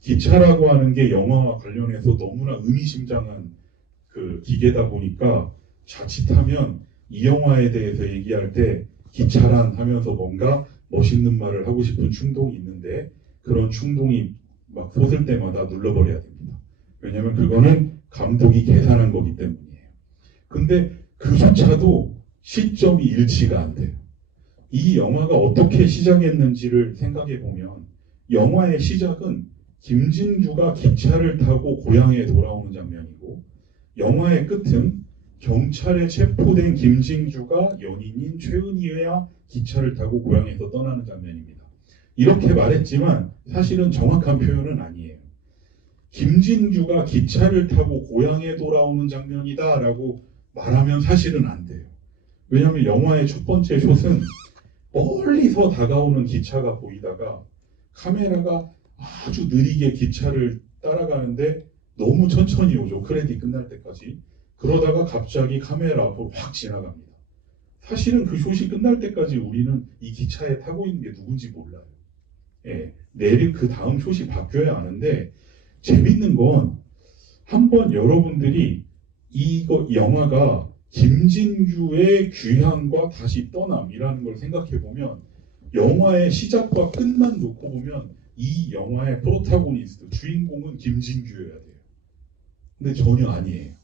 기차라고 하는 게 영화와 관련해서 너무나 의미심장한 그 기계다 보니까 자칫하면 이 영화에 대해서 얘기할 때 기차란 하면서 뭔가 멋있는 말을 하고 싶은 충동이 있는데 그런 충동이 막 솟을 때마다 눌러버려야 됩니다. 왜냐하면 그거는 감독이 계산한 거기 때문이에요. 근데 그조차도 시점이 일치가 안 돼요. 이 영화가 어떻게 시작했는지를 생각해 보면 영화의 시작은 김진규가 기차를 타고 고향에 돌아오는 장면이고 영화의 끝은 경찰에 체포된 김진규가 연인인 최은희와 기차를 타고 고향에서 떠나는 장면입니다. 이렇게 말했지만 사실은 정확한 표현은 아니에요. 김진규가 기차를 타고 고향에 돌아오는 장면이다라고 말하면 사실은 안 돼요. 왜냐하면 영화의 첫 번째 숏은 멀리서 다가오는 기차가 보이다가 카메라가 아주 느리게 기차를 따라가는데 너무 천천히 오죠. 크레딧 끝날 때까지. 그러다가 갑자기 카메라 앞으로 확 지나갑니다. 사실은 그 숏이 끝날 때까지 우리는 이 기차에 타고 있는 게 누군지 몰라요. 예, 내일 그 다음 숏이 바뀌어야 하는데 재밌는 건 한번 여러분들이 이거 영화가 김진규의 귀향과 다시 떠남이라는 걸 생각해 보면 영화의 시작과 끝만 놓고 보면 이 영화의 프로타고니스트 주인공은 김진규여야 돼요. 근데 전혀 아니에요.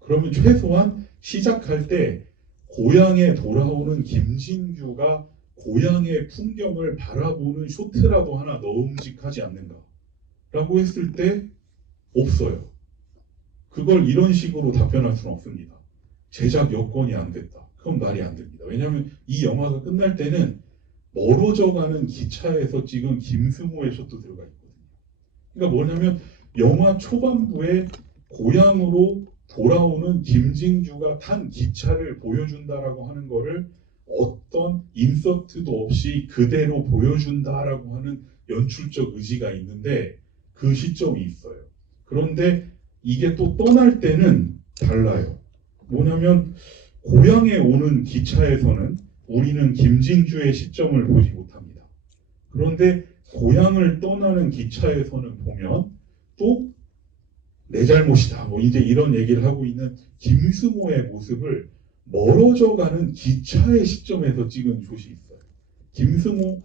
그러면 최소한 시작할 때 고향에 돌아오는 김진규가 고향의 풍경을 바라보는 쇼트라도 하나 넣음직하지 않는가 라고 했을 때 없어요. 그걸 이런 식으로 답변할 수는 없습니다. 제작 여건이 안 됐다. 그건 말이 안 됩니다. 왜냐하면 이 영화가 끝날 때는 멀어져가는 기차에서 찍은 김승호의 숏도 들어가 있거든요. 그러니까 뭐냐면 영화 초반부에 고향으로 돌아오는 김진규가 탄 기차를 보여준다라고 하는 거를 어떤 인서트도 없이 그대로 보여준다라고 하는 연출적 의지가 있는데 그 시점이 있어요. 그런데 이게 또 떠날 때는 달라요. 뭐냐면 고향에 오는 기차에서는 우리는 김진규의 시점을 보지 못합니다. 그런데 고향을 떠나는 기차에서는 보면 또 내 잘못이다. 뭐 이제 이런 얘기를 하고 있는 김승호의 모습을 멀어져가는 기차의 시점에서 찍은 숏이 있어요. 김승호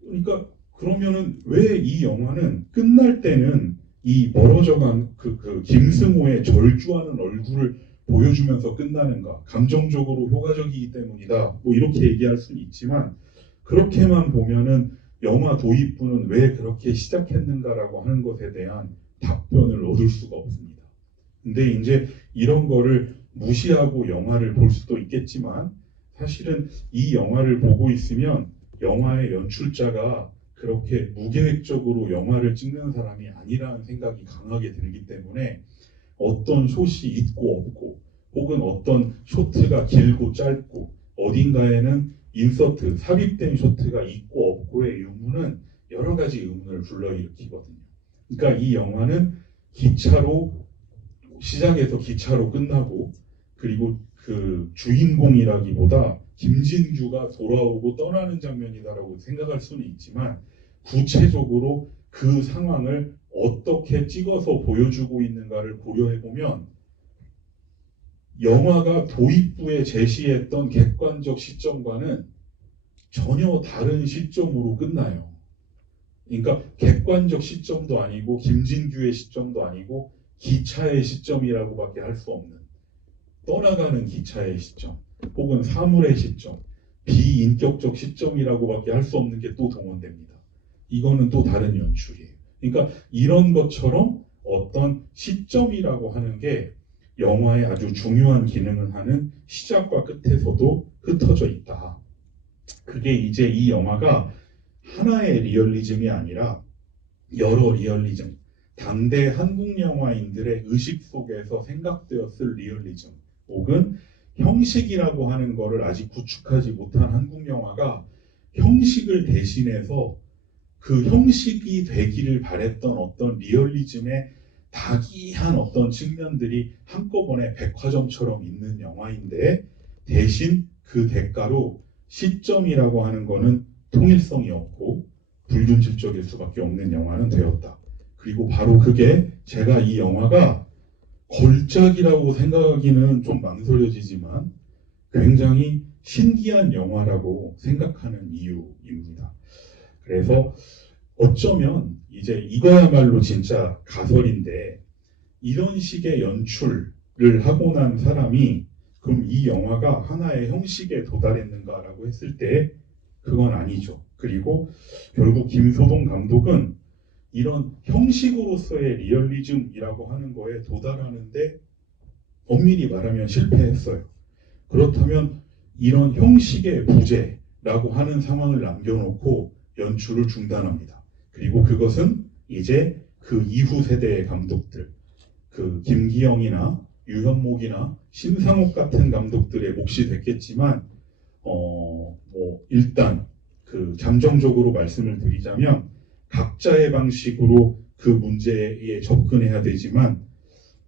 그러니까 그러면은 왜 이 영화는 끝날 때는 이 멀어져간 그 김승호의 절주하는 얼굴을 보여주면서 끝나는가? 감정적으로 효과적이기 때문이다. 뭐 이렇게 얘기할 수는 있지만 그렇게만 보면은 영화 도입부는 왜 그렇게 시작했는가라고 하는 것에 대한 답변을 얻을 수가 없습니다. 근데 이제 이런 거를 무시하고 영화를 볼 수도 있겠지만 사실은 이 영화를 보고 있으면 영화의 연출자가 그렇게 무계획적으로 영화를 찍는 사람이 아니라는 생각이 강하게 들기 때문에 어떤 숏이 있고 없고 혹은 어떤 쇼트가 길고 짧고 어딘가에는 인서트, 삽입된 쇼트가 있고 없고의 의문은 여러 가지 의문을 불러일으키거든요. 그러니까 이 영화는 기차로 시작해서 기차로 끝나고 그리고 그 주인공이라기보다 김진규가 돌아오고 떠나는 장면이다라고 생각할 수는 있지만 구체적으로 그 상황을 어떻게 찍어서 보여주고 있는가를 고려해보면 영화가 도입부에 제시했던 객관적 시점과는 전혀 다른 시점으로 끝나요. 그러니까 객관적 시점도 아니고 김진규의 시점도 아니고 기차의 시점이라고밖에 할 수 없는 떠나가는 기차의 시점 혹은 사물의 시점 비인격적 시점이라고밖에 할 수 없는 게 또 동원됩니다. 이거는 또 다른 연출이에요. 그러니까 이런 것처럼 어떤 시점이라고 하는 게 영화의 아주 중요한 기능을 하는 시작과 끝에서도 흩어져 있다. 그게 이제 이 영화가 하나의 리얼리즘이 아니라 여러 리얼리즘, 당대 한국 영화인들의 의식 속에서 생각되었을 리얼리즘 혹은 형식이라고 하는 것을 아직 구축하지 못한 한국 영화가 형식을 대신해서 그 형식이 되기를 바랬던 어떤 리얼리즘의 다기한 어떤 측면들이 한꺼번에 백화점처럼 있는 영화인데, 대신 그 대가로 시점이라고 하는 거는 통일성이 없고 불균질적일 수밖에 없는 영화는 되었다. 그리고 바로 그게 제가 이 영화가 걸작이라고 생각하기는 좀 망설여지지만 굉장히 신기한 영화라고 생각하는 이유입니다. 그래서 어쩌면 이제 이거야말로 진짜 가설인데, 이런 식의 연출을 하고 난 사람이 그럼 이 영화가 하나의 형식에 도달했는가라고 했을 때 그건 아니죠. 그리고 결국 김소동 감독은 이런 형식으로서의 리얼리즘이라고 하는 거에 도달하는데 엄밀히 말하면 실패했어요. 그렇다면 이런 형식의 부재라고 하는 상황을 남겨놓고 연출을 중단합니다. 그리고 그것은 이제 그 이후 세대의 감독들, 그 김기영이나 유현목이나 심상옥 같은 감독들의 몫이 됐겠지만, 일단 그 잠정적으로 말씀을 드리자면 각자의 방식으로 그 문제에 접근해야 되지만,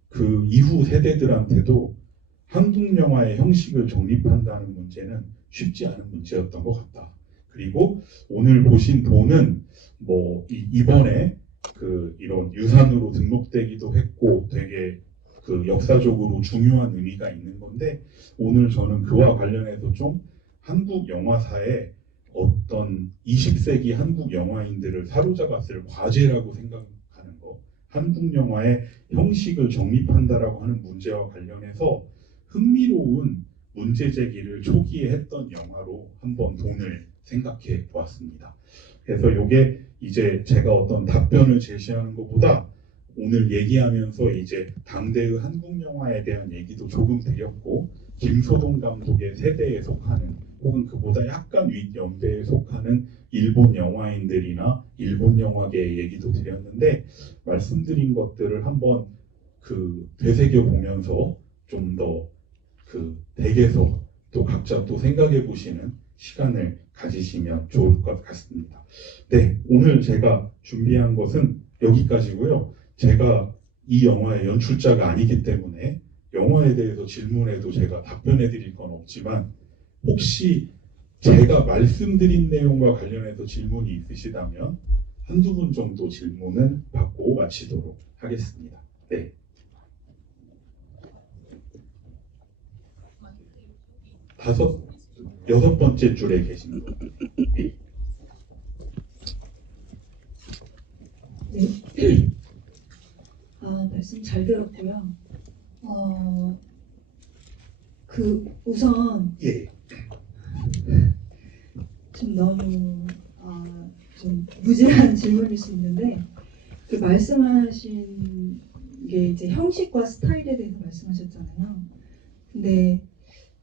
그 이후 세대들한테도 한국 영화의 형식을 정립한다는 문제는 쉽지 않은 문제였던 것 같다. 그리고 오늘 보신 도는 이번에 그 이런 유산으로 등록되기도 했고 되게 그 역사적으로 중요한 의미가 있는 건데, 오늘 저는 그와 관련해서 좀 한국 영화사의 어떤 20세기 한국 영화인들을 사로잡았을 과제라고 생각하는 거, 한국 영화의 형식을 정립한다라고 하는 문제와 관련해서 흥미로운 문제 제기를 초기에 했던 영화로 한번 돈을 생각해 보았습니다. 그래서 이게 이제 제가 어떤 답변을 제시하는 것보다 오늘 얘기하면서 이제 당대의 한국 영화에 대한 얘기도 조금 드렸고, 김소동 감독의 세대에 속하는 혹은 그보다 약간 윗연배에 속하는 일본 영화인들이나 일본 영화계의 얘기도 드렸는데, 말씀드린 것들을 한번 그 되새겨 보면서 좀 더 그 댁에서 또 각자 또 생각해 보시는 시간을 가지시면 좋을 것 같습니다. 네, 오늘 제가 준비한 것은 여기까지고요. 제가 이 영화의 연출자가 아니기 때문에 영화에 대해서 질문해도 제가 답변해 드릴 건 없지만, 혹시 제가 말씀드린 내용과 관련해서 질문이 있으시다면 한두 분 정도 질문을 받고 마치도록 하겠습니다. 네. 여섯 번째 줄에 계신 분. 네. 말씀 잘 들었고요. 우선 예. 좀 너무 좀 무지한 질문일 수 있는데, 그 말씀하신 게 이제 형식과 스타일에 대해서 말씀하셨잖아요. 근데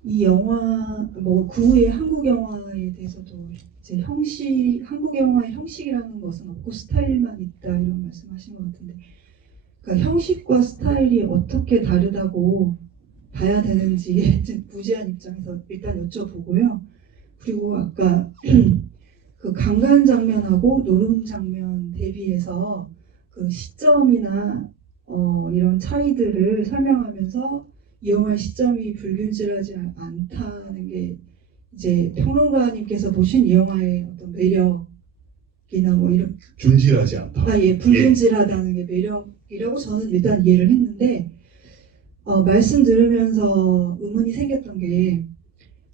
이 영화 그 후에 한국 영화에 대해서도 이제 한국 영화의 형식이라는 것은 없고 스타일만 있다 이런 말씀하신 것 같은데, 그러니까 형식과 스타일이 어떻게 다르다고 봐야 되는지 무지한 입장에서 일단 여쭤보고요. 그리고 아까 그 강간 장면하고 노름 장면 대비해서 그 시점이나 이런 차이들을 설명하면서 이 영화의 시점이 불균질하지 않다는 게 이제 평론가님께서 보신 이 영화의 어떤 매력이나 이런 균질하지 않다. 불균질하다는 게 매력이라고 저는 일단 이해를 했는데, 말씀 들으면서 의문이 생겼던 게,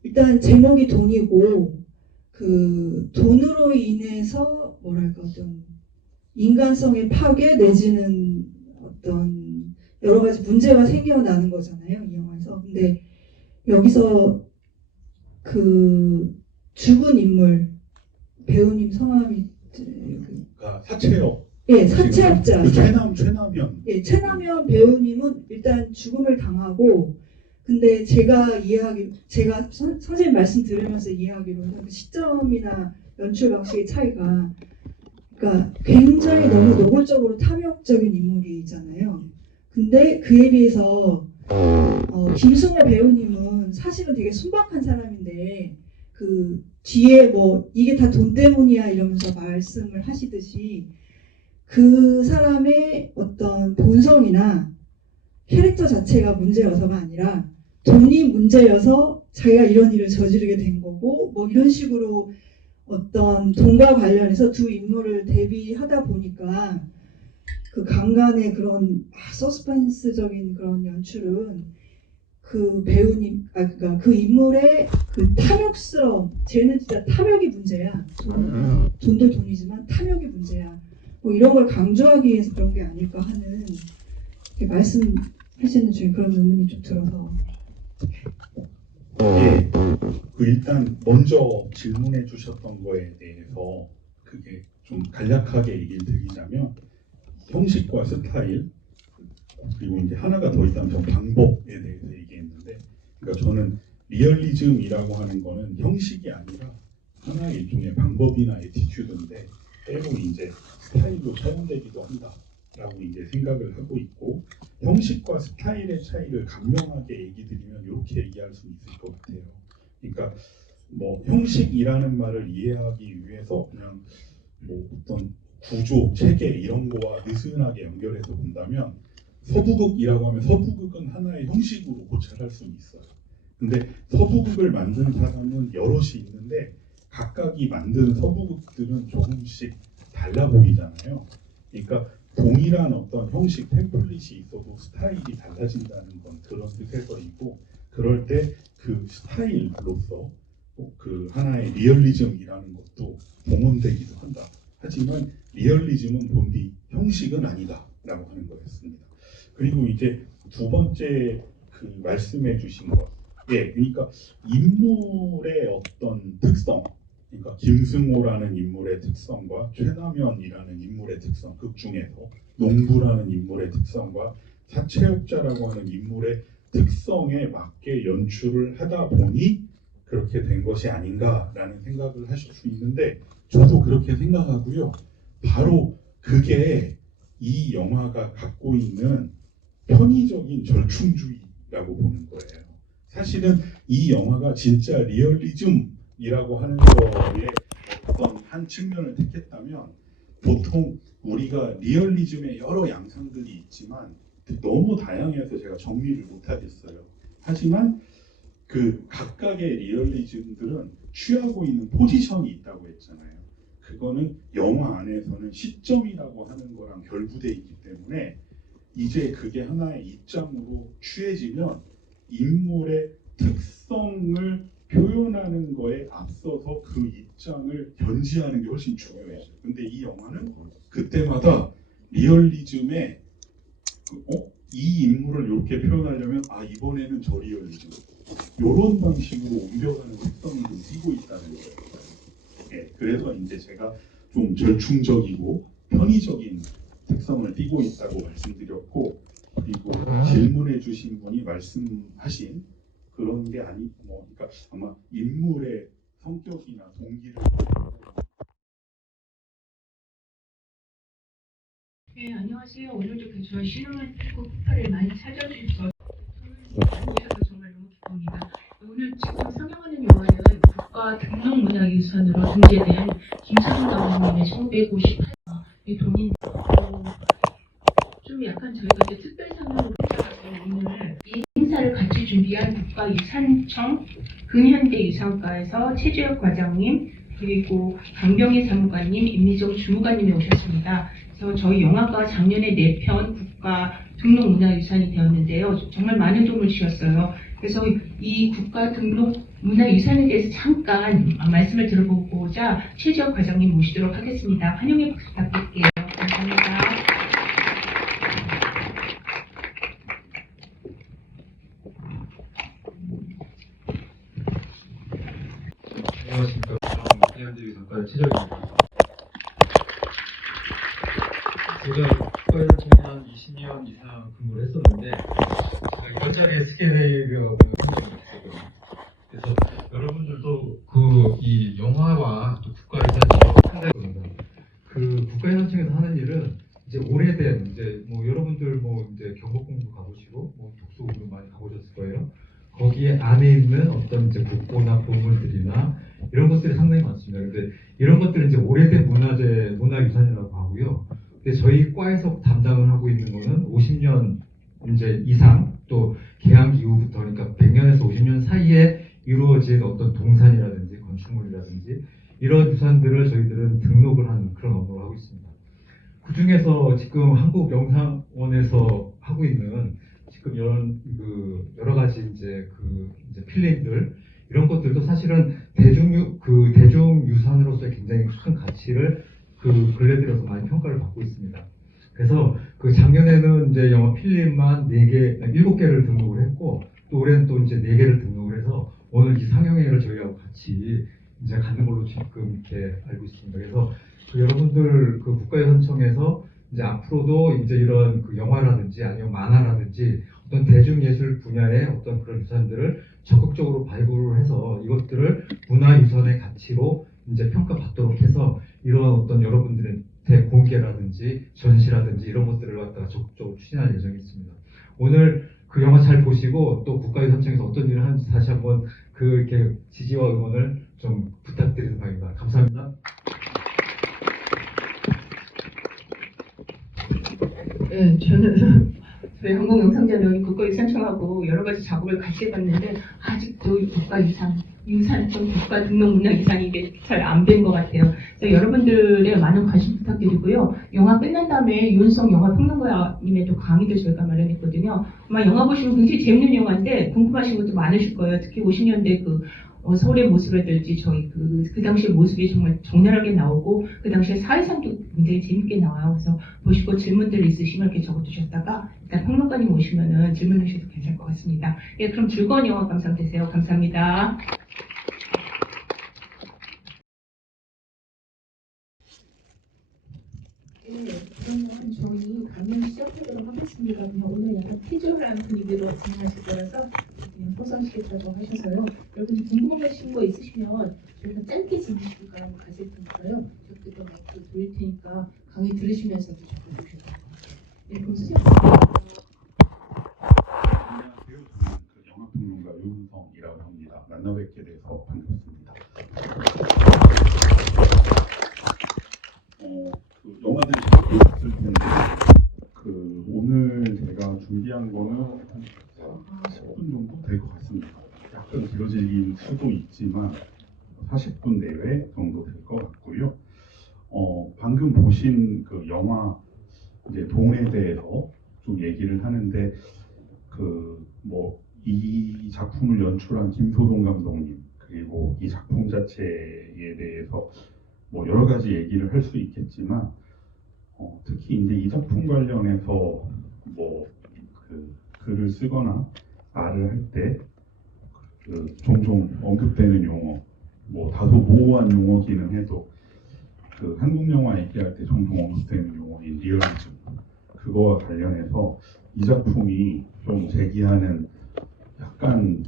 일단 제목이 돈이고 그 돈으로 인해서 어떤 인간성의 파괴 내지는 어떤 여러 가지 문제가 생겨나는 거잖아요, 이 영화에서. 근데 여기서 그 죽은 인물, 배우님 성함이 사채업. 예, 사채업자. 그 최남현. 예, 최남현 배우님은 일단 죽음을 당하고, 근데 제가 선생님 말씀 들으면서 이해하기로는 그 시점이나 연출 방식의 차이가, 그러니까 굉장히 너무 노골적으로 탐욕적인 인물이잖아요. 근데 그에 비해서 김승호 배우님은 사실은 되게 순박한 사람인데 그 뒤에 뭐 이게 다 돈 때문이야 이러면서 말씀을 하시듯이 그 사람의 어떤 본성이나 캐릭터 자체가 문제여서가 아니라 돈이 문제여서 자기가 이런 일을 저지르게 된 거고 뭐 이런 식으로 어떤 돈과 관련해서 두 인물을 대비하다 보니까 그 강간의 그런 서스펜스적인 그런 연출은 그 배우님, 그러니까 그 인물의 그 탐욕스러움, 쟤는 진짜 탐욕이 문제야. 돈도 돈이지만 탐욕이 문제야. 뭐 이런 걸 강조하기 위해서 그런 게 아닐까 하는 말씀하시는 중에 그런 의문이 좀 들어서. 예, 그 일단 먼저 질문해 주셨던 거에 대해서 그게 좀 간략하게 얘기를 드리자면 형식과 스타일 그리고 이제 하나가 더 있다면 전 방법에 대해서 얘기했는데 그러니까 저는 리얼리즘이라고 하는 거는 형식이 아니라 하나의 일종의 방법이나 애티튜드인데 때로 이제 스타일로 사용되기도 한다라고 이제 생각을 하고 있고 형식과 스타일의 차이를 간명하게 얘기 드리면 이렇게 얘기할 수 있을 것 같아요. 그러니까 뭐 형식이라는 말을 이해하기 위해서 그냥 뭐 어떤 구조, 체계 이런 거와 느슨하게 연결해서 본다면 서부극이라고 하면 서부극은 하나의 형식으로 고찰할 수는 있어요. 근데 서부극을 만든 사람은 여럿이 있는데 각각이 만든 서부극들은 조금씩 달라 보이잖아요. 그러니까 동일한 어떤 형식 템플릿이 있어도 스타일이 달라진다는 건 그런 뜻에서이고 그럴 때 그 스타일로서 그 하나의 리얼리즘이라는 것도 동원되기도 한다. 하지만 리얼리즘은 본디 형식은 아니다라고 하는 거였습니다. 그리고 이제 두 번째 그 말씀해 주신 것, 예, 그러니까 인물의 어떤 특성, 그러니까 김승호라는 인물의 특성과 최남현이라는 인물의 특성, 극 중에서 농부라는 인물의 특성과 사채업자라고 하는 인물의 특성에 맞게 연출을 하다 보니 그렇게 된 것이 아닌가라는 생각을 하실 수 있는데 저도 그렇게 생각하고요. 바로 그게 이 영화가 갖고 있는 편의적인 절충주의라고 보는 거예요. 사실은 이 영화가 진짜 리얼리즘이라고 하는 거에 어떤 한 측면을 택했다면 보통 우리가 리얼리즘의 여러 양상들이 있지만 너무 다양해서 제가 정리를 못하겠어요. 하지만 그 각각의 리얼리즘들은 취하고 있는 포지션이 있다고 했잖아요. 그거는 영화 안에서는 시점이라고 하는 거랑 결부되어 있기 때문에 이제 그게 하나의 입장으로 취해지면 인물의 특성을 표현하는 거에 앞서서 그 입장을 견지하는 게 훨씬 중요해요. 근데 이 영화는 그때마다 리얼리즘에 이 인물을 이렇게 표현하려면 이번에는 저 리얼리즘 이런 방식으로 옮겨가는 특성이 좀 띄고 있다는 거예요. 예, 그래서 이제 제가 좀 절충적이고 편의적인 특성을 띠고 있다고 말씀드렸고 그리고 질문해 주신 분이 말씀하신 그런 게 그러니까 아마 인물의 성격이나 동기를 네, 안녕하세요. 오늘도 저희 신흥한 국가를 많이 찾아주셔서 정말 너무 기쁩니다. 오늘 지금 상영하는 영화는 국가 등록문화유산으로 등재된 김철웅 감독님의 1958의 돈인데 좀 약간 저희가 이제 특별상으로 뽑아서 오늘 이 행사를 같이 준비한 국가유산청 근현대유산과에서 최재혁 과장님 그리고 강병희 사무관님, 임미정 주무관님이 오셨습니다. 그래서 저희 영화가 작년에 4편 국가 등록문화유산이 되었는데요. 정말 많은 도움을 주셨어요. 그래서 이 국가 등록문화유산에 대해서 잠깐 말씀을 들어보고자 최재혁 과장님 모시도록 하겠습니다. 환영의 박수 부탁드릴게요. 감사합니다. 안녕하십니까. 해양대유산과 최정입니다. 제가 국가유산청에 한 20년 이상 근무를 했었는데 제가 이런 자리에 쓰게 되려고 생각을 했었거든요. 그래서 여러분들도 이 영화와 또 국가유산청 상당히 그 국가유산청에서 하는 일은 이제 오래된 여러분들 이제 경복궁도 가보시고 독서관도 많이 가보셨을 거예요. 거기에 안에 있는 어떤 이제 국보나 보물들이나 근데 저희 과에서 담당을 하고 있는 거는 50년 이제 이상 또 개항 이후부터 그러니까 100년에서 50년 사이에 이루어진 어떤 동산이라든지 건축물이라든지 이런 유산들을 저희들은 등록을 하는 그런 업무를 하고 있습니다. 그 중에서 지금 한국영상원에서 하고 있는 지금 여러 가지 이제 필름들 이런 것들도 사실은 대중유산으로서의 굉장히 큰 가치를 근래 들어서 많이 평가를 받고 있습니다. 그래서 작년에는 이제 영화 필름만 7개를 등록을 했고 또 올해는 또 이제 4개를 등록을 해서 오늘 이 상영회를 저희하고 같이 이제 갖는 걸로 지금 이렇게 알고 있습니다. 그래서 여러분들 국가유산청에서 이제 앞으로도 이제 이런 영화라든지 아니면 만화라든지 어떤 대중예술 분야의 어떤 그런 유산들을 적극적으로 발굴을 해서 이것들을 문화유산의 가치로 이제 평가받도록 해서 이런 어떤 여러분들의 공개라든지 전시라든지 이런 것들을 갖다가 적극적으로 추진할 예정이 있습니다. 오늘 영화 잘 보시고 또 국가유산청에서 어떤 일을 하는지 다시 한번 이렇게 지지와 응원을 좀 부탁드리는 바입니다. 감사합니다. 네, 저는 저희 한국영상자료인 국가유산청하고 여러 가지 작업을 같이 해봤는데 아직도 유산점 국가 등록 문화 유산이 잘 안 된 것 같아요. 그래서 여러분들의 많은 관심 부탁드리고요. 영화 끝난 다음에 윤성 영화평론가님의 또 강의도 저희가 마련했거든요. 아마 영화 보시면 굉장히 재밌는 영화인데 궁금하신 것도 많으실 거예요. 특히 50년대 서울의 모습이랄지 저희 그 당시의 모습이 정말 적나라하게 나오고 그 당시에 사회상도 굉장히 재밌게 나와요. 그래서 보시고 질문들 있으시면 이렇게 적어두셨다가 일단 평론가님 오시면은 질문하셔도 괜찮을 것 같습니다. 예, 그럼 즐거운 영화 감상 되세요. 감사합니다. 네, 그러면 저희 강연 시작하도록 하겠습니다. 그냥 오늘 약간 캐주얼한 분위기로 진행하실 거라서 그냥 소선시켰다고 하셔서요. 여러분이 궁금하신 거 있으시면 저희가 짧게 진행시킬까요? 가실 테니까요. 저기도 마이크 돌릴 테니까 강의 들으시면서도 적어주셔도 될 것 같아요. 네, 그럼 수정. 안녕하세요. 저는 영화평론가 유은성이라고 합니다. 만나 뵙게 돼서 반갑습니다. 영화들 잘 보셨을 텐데 오늘 제가 준비한 거는 한 40분 정도 될 것 같습니다. 약간 길어질 수도 있지만 40분 내외 정도 될 것 같고요. 방금 보신 영화 이제 돈에 대해서 좀 얘기를 하는데 이 작품을 연출한 김소동 감독님 그리고 이 작품 자체에 대해서 여러 가지 얘기를 할 수 있겠지만 특히 이제 이 작품 관련해서 글을 쓰거나 말을 할 때 종종 언급되는 용어 다소 모호한 용어기는 해도 한국 영화 얘기할 때 종종 언급되는 용어인 리얼리즘 그거와 관련해서 이 작품이 좀 제기하는 약간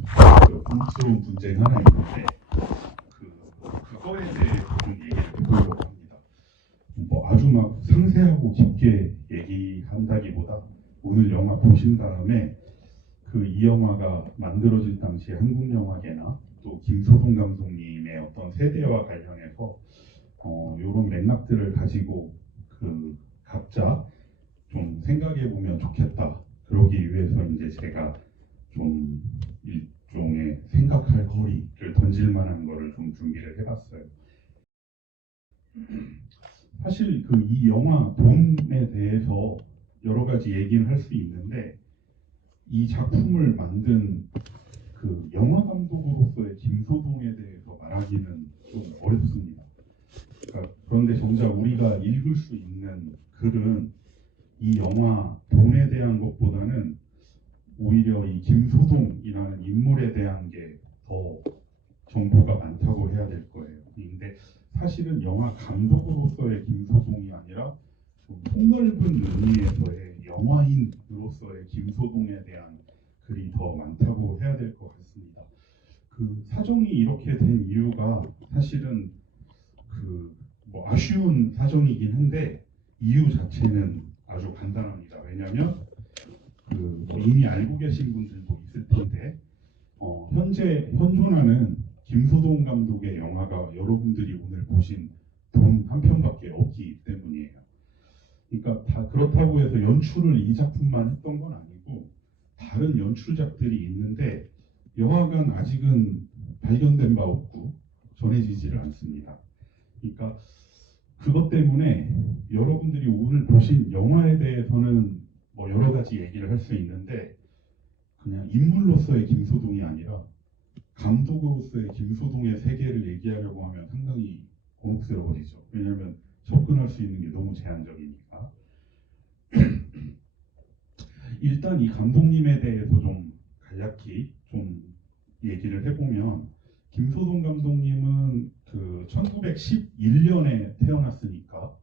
궁스러운 문제가 하나 있는데 그거에 대해서 좀 얘기를 해보려고 합니다. 아주 막 상세하고 깊게 얘기한다기보다 오늘 영화 보신 다음에 이 영화가 만들어질 당시 한국 영화계나 또 김소동 감독님의 어떤 세대와 관련해서 이런 맥락들을 가지고 각자 좀 생각해 보면 좋겠다. 그러기 위해서 이제 제가 좀 일종의 생각할 거리를 던질 만한 거를 좀 준비를 해봤어요. 사실 이 영화 돈에 대해서 여러 가지 얘기를 할 수 있는데 이 작품을 만든 영화 감독으로서의 김소동에 대해서 말하기는 좀 어렵습니다. 그런데 정작 우리가 읽을 수 있는 글은 이 영화 돈에 대한 것보다는 오히려 이 김소동이라는 인물에 대한 게 더 정보가 많다고 해야 될 거예요. 근데 사실은 영화 감독으로서의 김소동이 아니라 좀 폭넓은 의미에서의 영화인으로서의 김소동에 대한 글이 더 많다고 해야 될 것 같습니다. 사정이 이렇게 된 이유가 사실은 아쉬운 사정이긴 한데 이유 자체는 아주 간단합니다. 왜냐하면 이미 알고 계신 분들도 있을 텐데 현재 현존하는 김소동 감독의 영화가 여러분들이 오늘 보신 돈 한 편밖에 없기 때문이에요. 그러니까 다 그렇다고 해서 연출을 이 작품만 했던 건 아니고 다른 연출작들이 있는데 영화관 아직은 발견된 바 없고 전해지지를 않습니다. 그러니까 그것 때문에 여러분들이 오늘 보신 영화에 대해서는 뭐 여러 가지 얘기를 할 수 있는데 그냥 인물로서의 김소동이 아니라 감독으로서의 김소동의 세계를 얘기하려고 하면 상당히 곤혹스러워지죠. 왜냐하면 접근할 수 있는 게 너무 제한적이니까. 일단 이 감독님에 대해서 좀 간략히 좀 얘기를 해보면 김소동 감독님은 그 1911년에 태어났으니까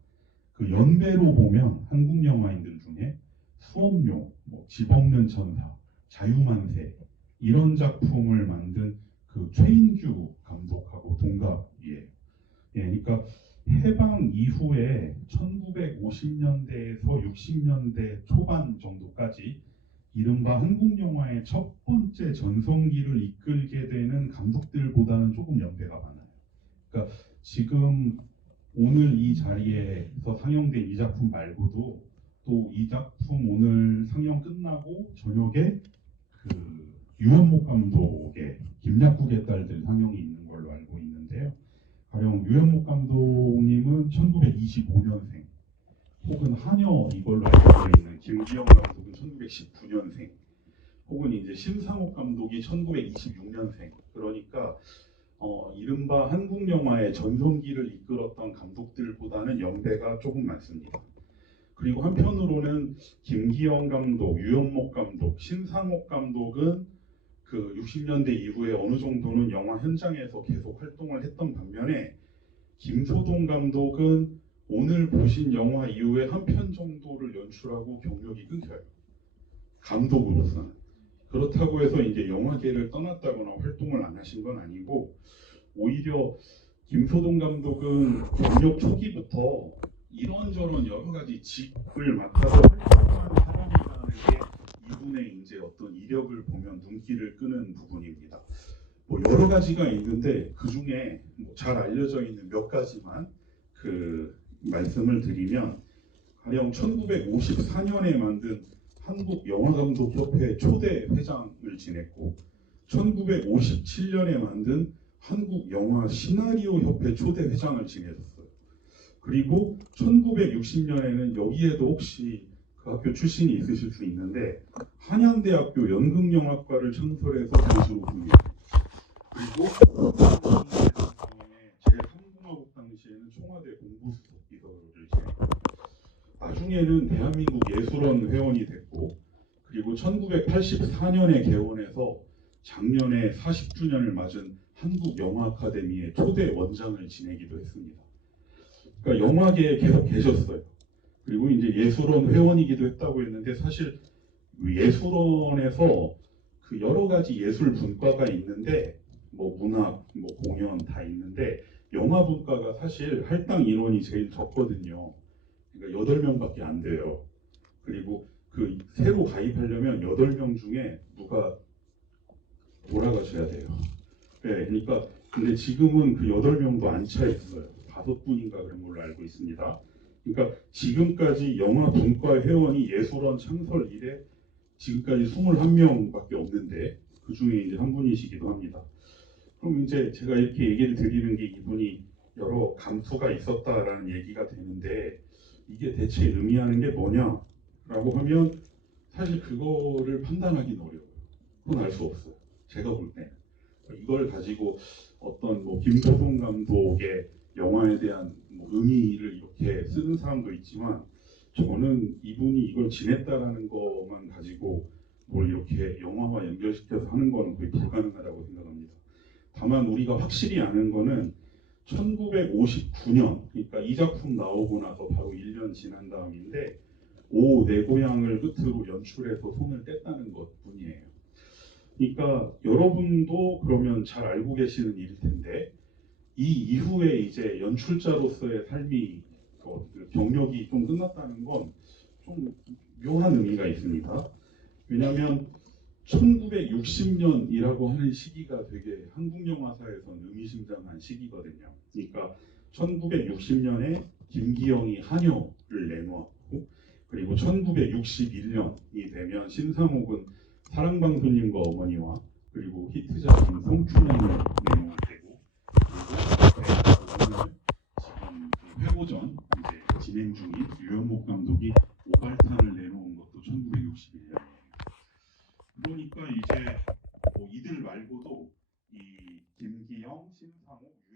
그 연배로 보면 한국 영화인들 중에 수업료, 뭐 집 없는 천사, 자유만세 이런 작품을 만든 그 최인규 감독하고 동갑이에요. 예, 그러니까 해방 이후에 1950년대에서 60년대 초반 정도까지 이른바 한국 영화의 첫 번째 전성기를 이끌게 되는 감독들보다는 조금 연배가 많아요. 그러니까 지금 오늘 이 자리에서 상영된 이 작품 말고도 또 이 작품 오늘 상영 끝나고 저녁에 그 유현목 감독의 김약국의 딸들 상영이 있는 걸로 알고 있는데요. 가령 유현목 감독님은 1925년생, 혹은 한여 이걸로 알고 있는 김기영 감독은 1919년생, 혹은 이제 심상옥 감독이 1926년생. 그러니까 이른바 한국 영화의 전성기를 이끌었던 감독들보다는 연배가 조금 많습니다. 그리고 한편으로는 김기영 감독, 유현목 감독, 심상옥 감독은 그 60년대 이후에 어느 정도는 영화 현장에서 계속 활동을 했던 반면에 김소동 감독은 오늘 보신 영화 이후에 한 편 정도를 연출하고 경력이 끊겨요. 감독으로서는. 그렇다고 해서 이제 영화계를 떠났다거나 활동을 안 하신 건 아니고 오히려 김소동 감독은 경력 초기부터 이런저런 여러 가지 직을 맡아서 활동하는 사람이라는 게 이분의 이제 어떤 이력을 보면 눈길을 끄는 부분입니다. 뭐 여러 가지가 있는데 그 중에 잘 알려져 있는 몇 가지만 그 말씀을 드리면 가령 1954년에 만든 한국영화감독협회 초대 회장을 지냈고 1957년에 만든 한국영화시나리오협회 초대 회장을 지내셨어요. 그리고 1960년에는 여기에도 혹시 그 학교 출신이 있으실 수 있는데 한양대학교 연극영화과를 창설해서 교수로 근무했어요. 그리고 제3공화국 당시에는 청와대 공보수석 비서를 지냈고 나중에는 대한민국 예술원 회원이 됐고 그리고 1984년에 개원해서 작년에 40주년을 맞은 한국영화 아카데미의 초대 원장을 지내기도 했습니다. 그러니까 영화계에 계속 계셨어요. 그리고 이제 예술원 회원이기도 했다고 했는데 사실 예술원에서 그 여러 가지 예술 분과가 있는데 뭐 문학, 뭐 공연 다 있는데 영화 분과가 사실 할당 인원이 제일 적거든요. 그러니까 8명밖에 안 돼요. 그리고 그 새로 가입하려면 8명 중에 누가 돌아가셔야 돼요. 네, 그러니까 근데 지금은 그 8명도 안 차 있어요. 5분인가 그런 걸로 알고 있습니다. 그러니까 지금까지 영화 분과 회원이 예술원 창설 이래 지금까지 21명밖에 없는데 그 중에 이제 한 분이시기도 합니다. 그럼 이제 제가 이렇게 얘기를 드리는 게 이분이 여러 감수가 있었다라는 얘기가 되는데 이게 대체 의미하는 게 뭐냐라고 하면 사실 그거를 판단하기는 어려워요. 그건 알 수 없어요. 제가 볼 때. 이걸 가지고 어떤 뭐 김소동 감독의 영화에 대한 뭐 의미를 이렇게 쓰는 사람도 있지만 저는 이분이 이걸 지냈다라는 것만 가지고 뭘 이렇게 영화와 연결시켜서 하는 거는 거의 불가능하다고 생각합니다. 다만 우리가 확실히 아는 거는 1959년, 그러니까 이 작품 나오고 나서 바로 1년 지난 다음인데 오 내 고향을 끝으로 연출해서 손을 뗐다는 것뿐이에요. 그러니까 여러분도 그러면 잘 알고 계시는 일일 텐데 이 이후에 이제 연출자로서의 삶이 그 경력이 좀 끝났다는 건 좀 묘한 의미가 있습니다. 왜냐하면 1960년이라고 하는 시기가 되게 한국 영화사에서는 의미심장한 시기거든요. 그러니까 1960년에 김기영이 한여를 내놓았고 있고, 그리고 1961년이 되면 신상옥은 사랑방송님과 어머니와 그리고 히트작인 성춘행을 내놓게 되고, 그리고 지금 그 회고전 이제 진행 중인 유현목 감독이 오발탄을 내놓은 것도 1961년이에요. 그러니까 이제 뭐 이들 말고도 이 김기영, 신상옥,